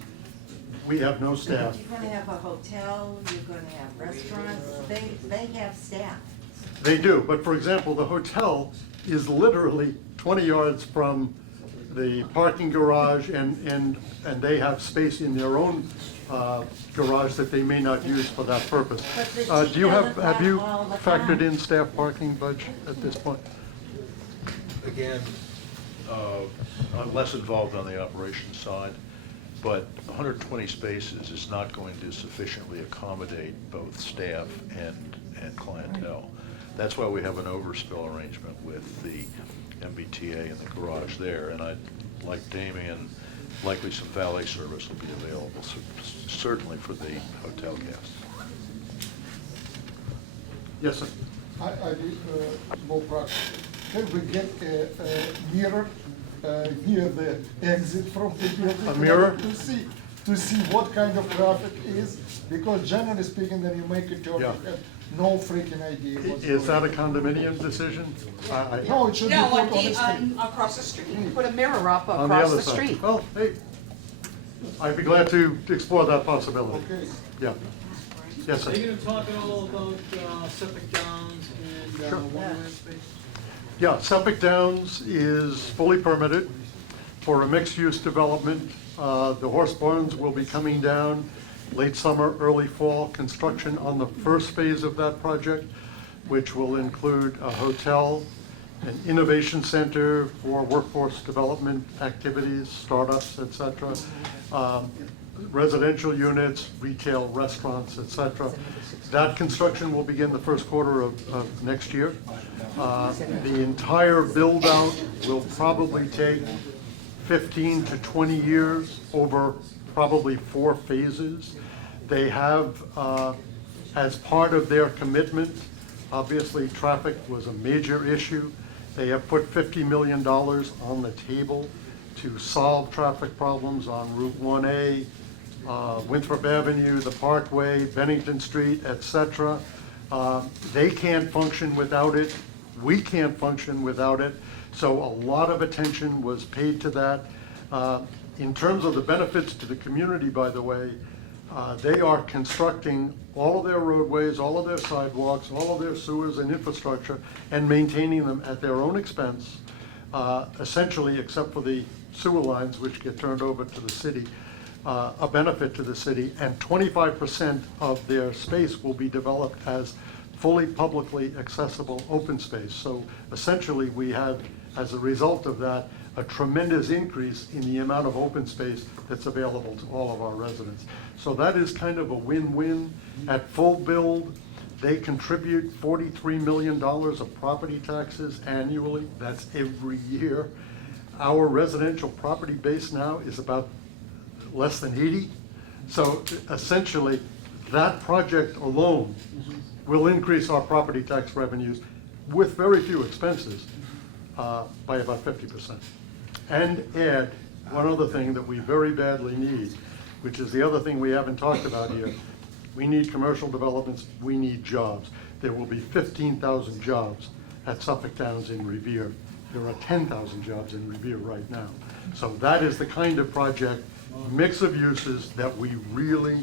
We have no staff. You're gonna have a hotel, you're gonna have restaurants, they have staff. They do, but for example, the hotel is literally 20 yards from the parking garage, and they have space in their own garage that they may not use for that purpose. But the Do you have you all the factored time. in staff parking budget at this point? Again, I'm less involved on the operations side, but 120 spaces is not going to sufficiently accommodate both staff and clientele. That's why we have an overspill arrangement with the MBTA and the garage there, and I'd like Damien, likely some valet service will be available, certainly for the hotel guests. Yes, sir. I did more practical. Can we get a mirror near the exit from the building? A mirror? To see what kind of traffic is, because generally speaking, then you make a turn, you Yeah. have no freaking idea what's Is that a going condominium decision? No, it should be No, put on on the the, street. across the street. You put a mirror up On the across other the side. street. Well, hey, I'd be glad to explore that possibility. Okay. Yeah. Yes, Are sir. you gonna talk at all about septic downs and Sure. wonderland space? Yeah, Septic Downs is fully permitted for a mixed-use development. The horse barns will be coming down late summer, early fall. Construction on the first phase of that project, which will include a hotel, an innovation center for workforce development activities, startups, et cetera, residential units, retail, restaurants, et cetera. That construction will begin the first quarter of next year. The entire build-out will probably take 15 to 20 years over probably 4 phases. They have, as part of their commitment, obviously, traffic was a major issue. They have put $50 million on the table to solve traffic problems on Route 1A, Winthrop Avenue, the Parkway, Bennington Street, et cetera. They can't function without it. We can't function without it. So a lot of attention was paid to that. In terms of the benefits to the community, by the way, they are constructing all of their roadways, all of their sidewalks, all of their sewers and infrastructure, and maintaining them at their own expense, essentially, except for the sewer lines, which get turned over to the city, a benefit to the city. And 25% of their space will be developed as fully publicly accessible open space. So essentially, we have, as a result of that, a tremendous increase in the amount of open space that's available to all of our residents. So that is kind of a win-win. At full build, they contribute $43 million of property taxes annually. That's every year. Our residential property base now is about less than 80. So essentially, that project alone will increase our property tax revenues with very few expenses by about 50%. And add one other thing that we very badly need, which is the other thing we haven't talked about here. We need commercial developments, we need jobs. There will be 15,000 jobs at Suffolk Downs in Revere. There are 10,000 jobs in Revere right now. So that is the kind of project, mix of uses that we really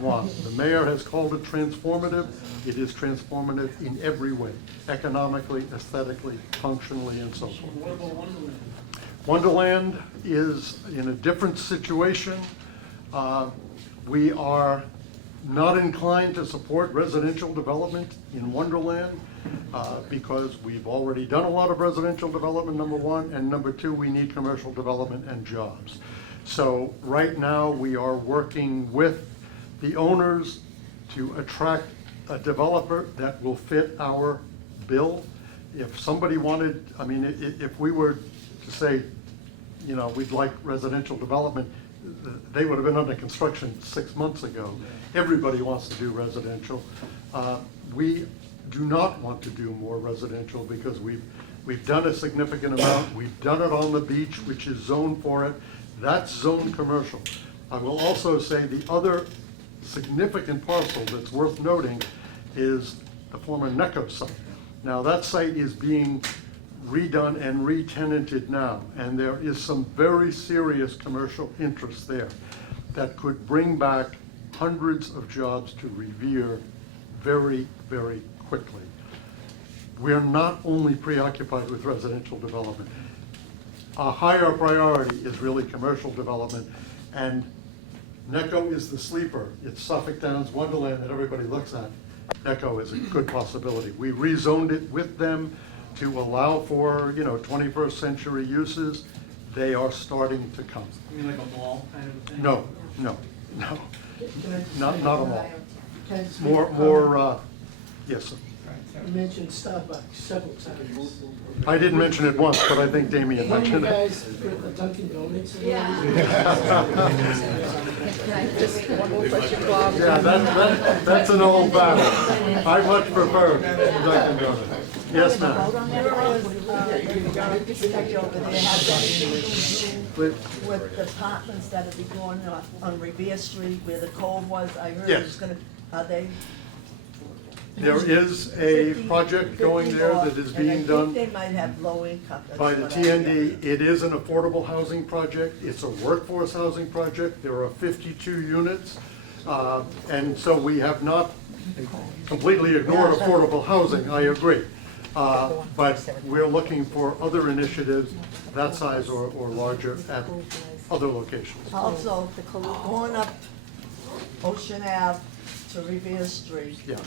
want. The mayor has called it transformative. It is transformative in every way, economically, aesthetically, functionally, and so forth. What about Wonderland? Wonderland is in a different situation. We are not inclined to support residential development in Wonderland because we've already done a lot of residential development, number one, and number two, we need commercial development and jobs. So right now, we are working with the owners to attract a developer that will fit our bill. If somebody wanted, I mean, if we were to say, you know, we'd like residential development, they would have been under construction 6 months ago. Everybody wants to do residential. We do not want to do more residential because we've done a significant amount. We've done it on the beach, which is zoned for it. That's zoned commercial. I will also say the other significant parcel that's worth noting is the former NECO site. Now that site is being redone and re-tenanted now, and there is some very serious commercial interest there that could bring back hundreds of jobs to Revere very, very quickly. We're not only preoccupied with residential development. A higher priority is really commercial development, and NECO is the sleeper. It's Suffolk Downs Wonderland that everybody looks at. NECO is a good possibility. We rezoned it with them to allow for, you know, 21st century uses. They are starting to come. You mean like a mall kind of thing? No, not a mall. Can I just More, yes, sir. You mentioned Starbucks several times. I didn't mention it once, but I think Damien When you mentioned it. guys put the Dunkin' Donuts in Can I just, one more question, Bob? Yeah, that's an old battle. I much prefer Dunkin' Donuts. Yes, ma'am. Infrastructure over there, has anything to do with the apartments that will be going on Revere Street where the Cove was? I heard Yes. it's gonna, are they? There is a project going there that is being And I done think they might have low income. that's by the what I heard. TND. It is an affordable housing project. It's a workforce housing project. There are 52 units. And so we have not completely ignored affordable housing, I agree. But we're looking for other initiatives that size or larger at other locations. Also, going up Ocean Ave to Revere Street. Yeah.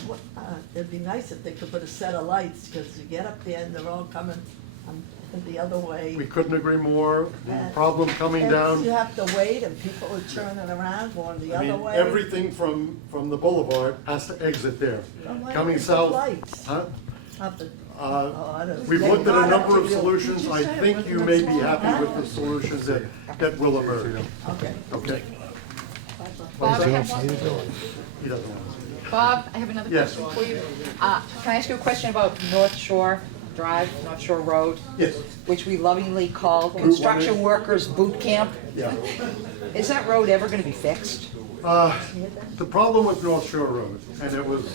It'd be nice if they could put a set of lights, because you get up there and they're all coming the other way. We couldn't agree more. The problem coming down. You have to wait and people are turning around going the I other mean, way. everything from the boulevard has to exit there. Why Coming don't they put south. lights? Huh? Up the- We've They looked at a brought up number of to you. solutions. Did you I say it think wasn't you a may be small happy house? with the solutions that will emerge. Okay. Okay? Bob, I have one. He doesn't want to. Bob, I have another Yes. question for you. Can I ask you a question about North Shore Drive, North Shore Road? Yes. Which we lovingly call Route Construction 1A. Workers Boot Camp. Yeah. Is that road ever gonna be fixed? The problem with North Shore Road, and it was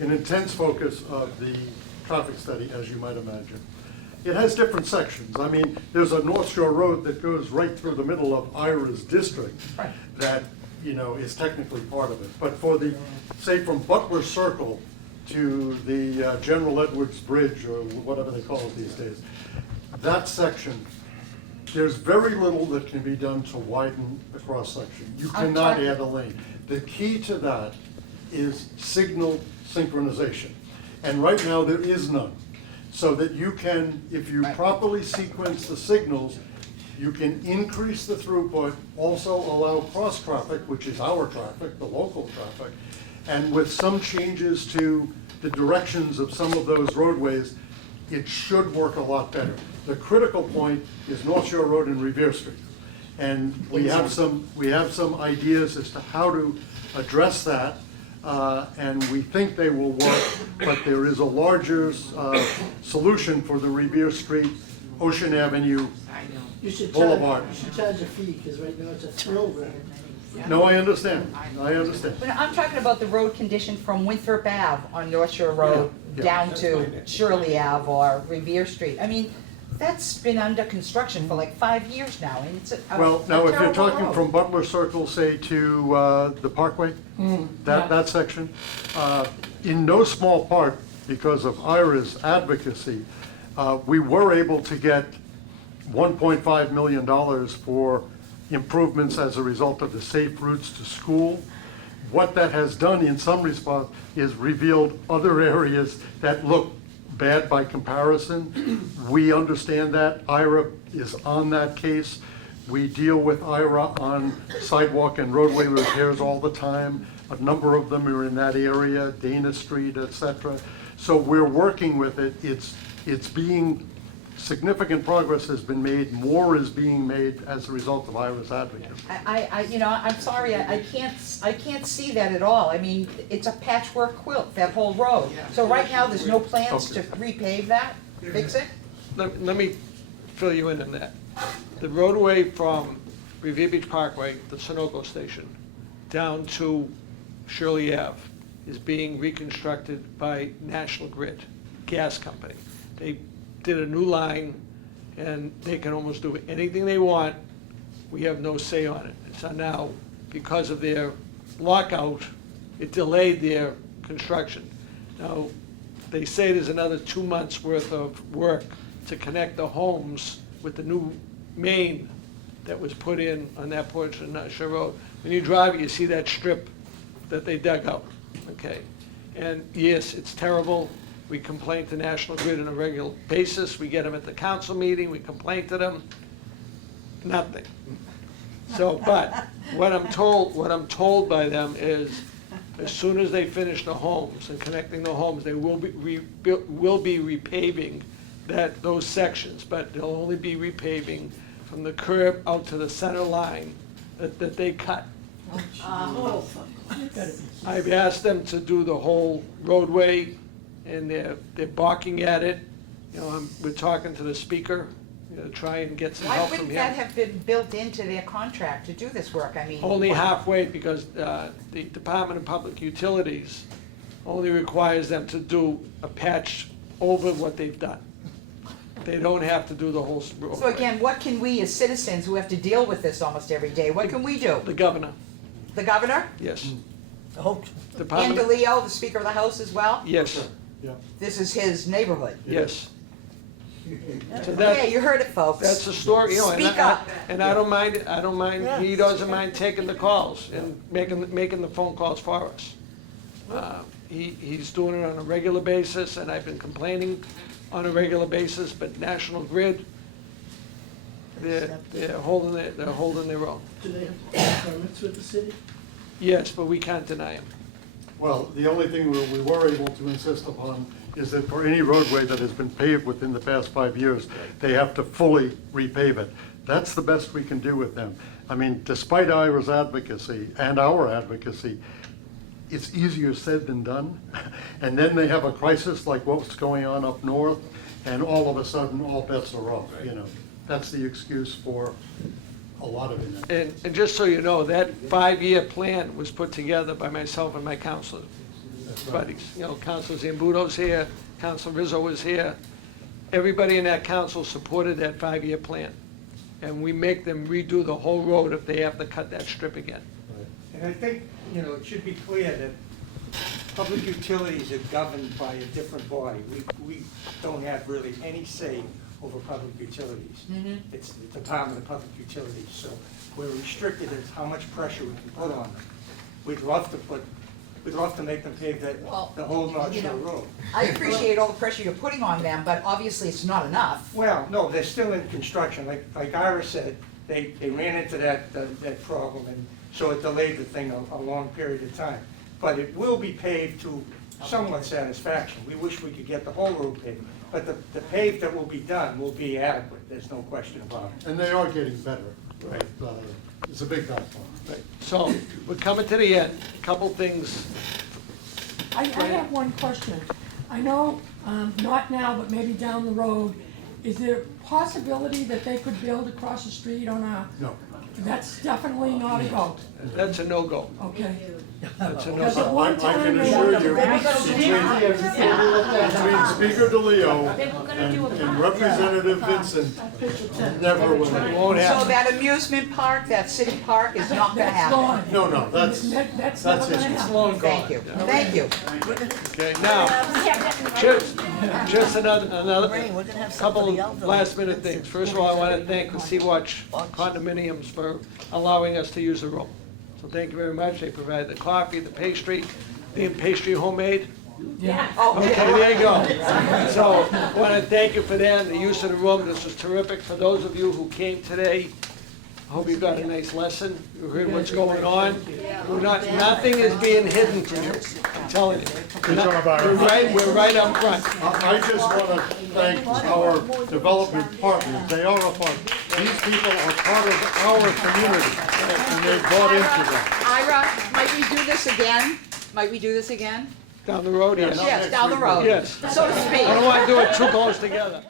an intense focus of the traffic study, as you might imagine, it has different sections. I mean, there's a North Shore Road that goes right through the middle of Ira's district that, you know, is technically part of it. But for the, say from Butler Circle to the General Edwards Bridge, or whatever they call it these days, that section, there's very little that can be done to widen the cross-section. You cannot add a lane. The key to that is signal synchronization. And right now, there is none. So that you can, if you properly sequence the signals, you can increase the throughput, also allow cross-traffic, which is our traffic, the local traffic, and with some changes to the directions of some of those roadways, it should work a lot better. The critical point is North Shore Road and Revere Street. And we have some ideas as to how to address that. and we think they will work, but there is a larger solution for the Revere Street, Ocean Avenue You should Boulevard. charge a fee, because right now it's a thrill ride. No, I understand, I understand. But I'm talking about the road condition from Winthrop Ave on North Shore Road Yeah. down to Shirley Ave or Revere Street. I mean, that's been under construction for like 5 years now, and it's a Well, now, if you're terrible talking road. from Butler Circle, say, to the Parkway, that section, in no small part, because of Ira's advocacy, we were able to get $1.5 million for improvements as a result of the safe routes to school. What that has done in some response is revealed other areas that look bad by comparison. We understand that. IRA is on that case. We deal with IRA on sidewalk and roadway repairs all the time. A number of them are in that area, Dana Street, et cetera. So we're working with it. It's being, significant progress has been made. More is being made as a result of IRA's advocacy. I'm sorry, I can't see that at all. I mean, it's a patchwork quilt, that whole road. So right now, there's no plans to repave that, fix it? Let me fill you in on that. The roadway from Revere Beach Parkway, the Sunoco station, down to Shirley Ave is being reconstructed by National Grid, gas company. They did a new line, and they can almost do anything they want. We have no say on it. So now, because of their lockout, it delayed their construction. Now, they say there's another 2 months' worth of work to connect the homes with the new main that was put in on that portion of North Shore Road. When you drive it, you see that strip that they dug out, okay? And yes, it's terrible. We complain to National Grid on a regular basis. We get them at the council meeting, we complain to them, nothing. So, but what I'm told by them is, as soon as they finish the homes and connecting the homes, they will be repaving those sections, but they'll only be repaving from the curb out to the center line that they cut. I've asked them to do the whole roadway, and they're balking at it. You know, we're talking to the speaker, try and get some Why help from wouldn't him. that have been built into their contract to do this work? I mean. Only halfway, because the Department of Public Utilities only requires them to do a patch over what they've done. They don't have to do the whole roadway. So again, what can we as citizens who have to deal with this almost every day, what can we do? The governor, The governor? yes. And Department, DeLeo, the Speaker of the House as well? yes, This is his neighborhood. yes. So Okay, you heard it, folks. That's the story, and Speak up. And I don't mind, he doesn't mind taking the calls and making the phone calls for us. He's doing it on a regular basis, and I've been complaining on a regular basis, but National Grid, they're holding their own. Do they have permits with the city? Yes, but we can't deny them. Well, the only thing we were able to insist upon is that for any roadway that has been paved within the past 5 years, they have to fully repave it. That's the best we can do with them. I mean, despite Ira's advocacy and our advocacy, it's easier said than done. And then they have a crisis like what's going on up north, and all of a sudden, all bets are off, you know. That's the excuse for a lot of it. And just so you know, that 5-year plan was put together by myself and my council buddies. You know, Councilor Zambuto's here, Councilor Rizzo was here. Everybody in that council supported that 5-year plan. And we make them redo the whole road if they have to cut that strip again. And I think, it should be clear that public utilities are governed by a different body. We don't have really any say over public utilities. It's the Department of Public Utilities, so we're restricted as how much pressure we can put on them. We'd love to make them pave the whole North Shore Road. I appreciate all the pressure you're putting on them, but obviously it's not enough. Well, no, they're still in construction. Like Ira said, they ran into that problem, and so it delayed the thing a long period of time. But it will be paved to somewhat satisfaction. We wish we could get the whole road paved, but the pave that will be done will be adequate. There's no question about it. And they are getting better. Right. It's a big platform. Right. So, we're coming to the end. A couple things I have one question. I know, not now, but maybe down the road, is there a possibility that they could build across the street on a? No. That's definitely not a go. That's a no-go. Okay. That's a Because at no-go. one I time can they assure were. you, between Speaker DeLeo and Representative Vincent, never will. Won't happen. So that amusement park, that city park is not gonna That's happen? gone. No, that's That's not gonna history. happen. Thank you, thank you. Okay, now, just another Rain, we're gonna have couple somebody else. last minute things. First of all, I want to thank the Sea-Watch condominiums for allowing us to use the room. So thank you very much. They provided the coffee, the pastry, being pastry homemade. Yeah. Okay, there you go. So I want to thank you for that, and the use of the room. This was terrific. For those of you who came today, I hope you got a nice lesson. You heard what's going on. Nothing is being hidden from you, I'm telling you. Good job, Ira. We're right up front. I just want to thank our development partners. They are a part. These people are part of our community, and they bought into that. Ira, might we do this again? Might we do this again? Down the road, yes. Yes, down the road. Yes. So to speak. I don't want to do it too close together.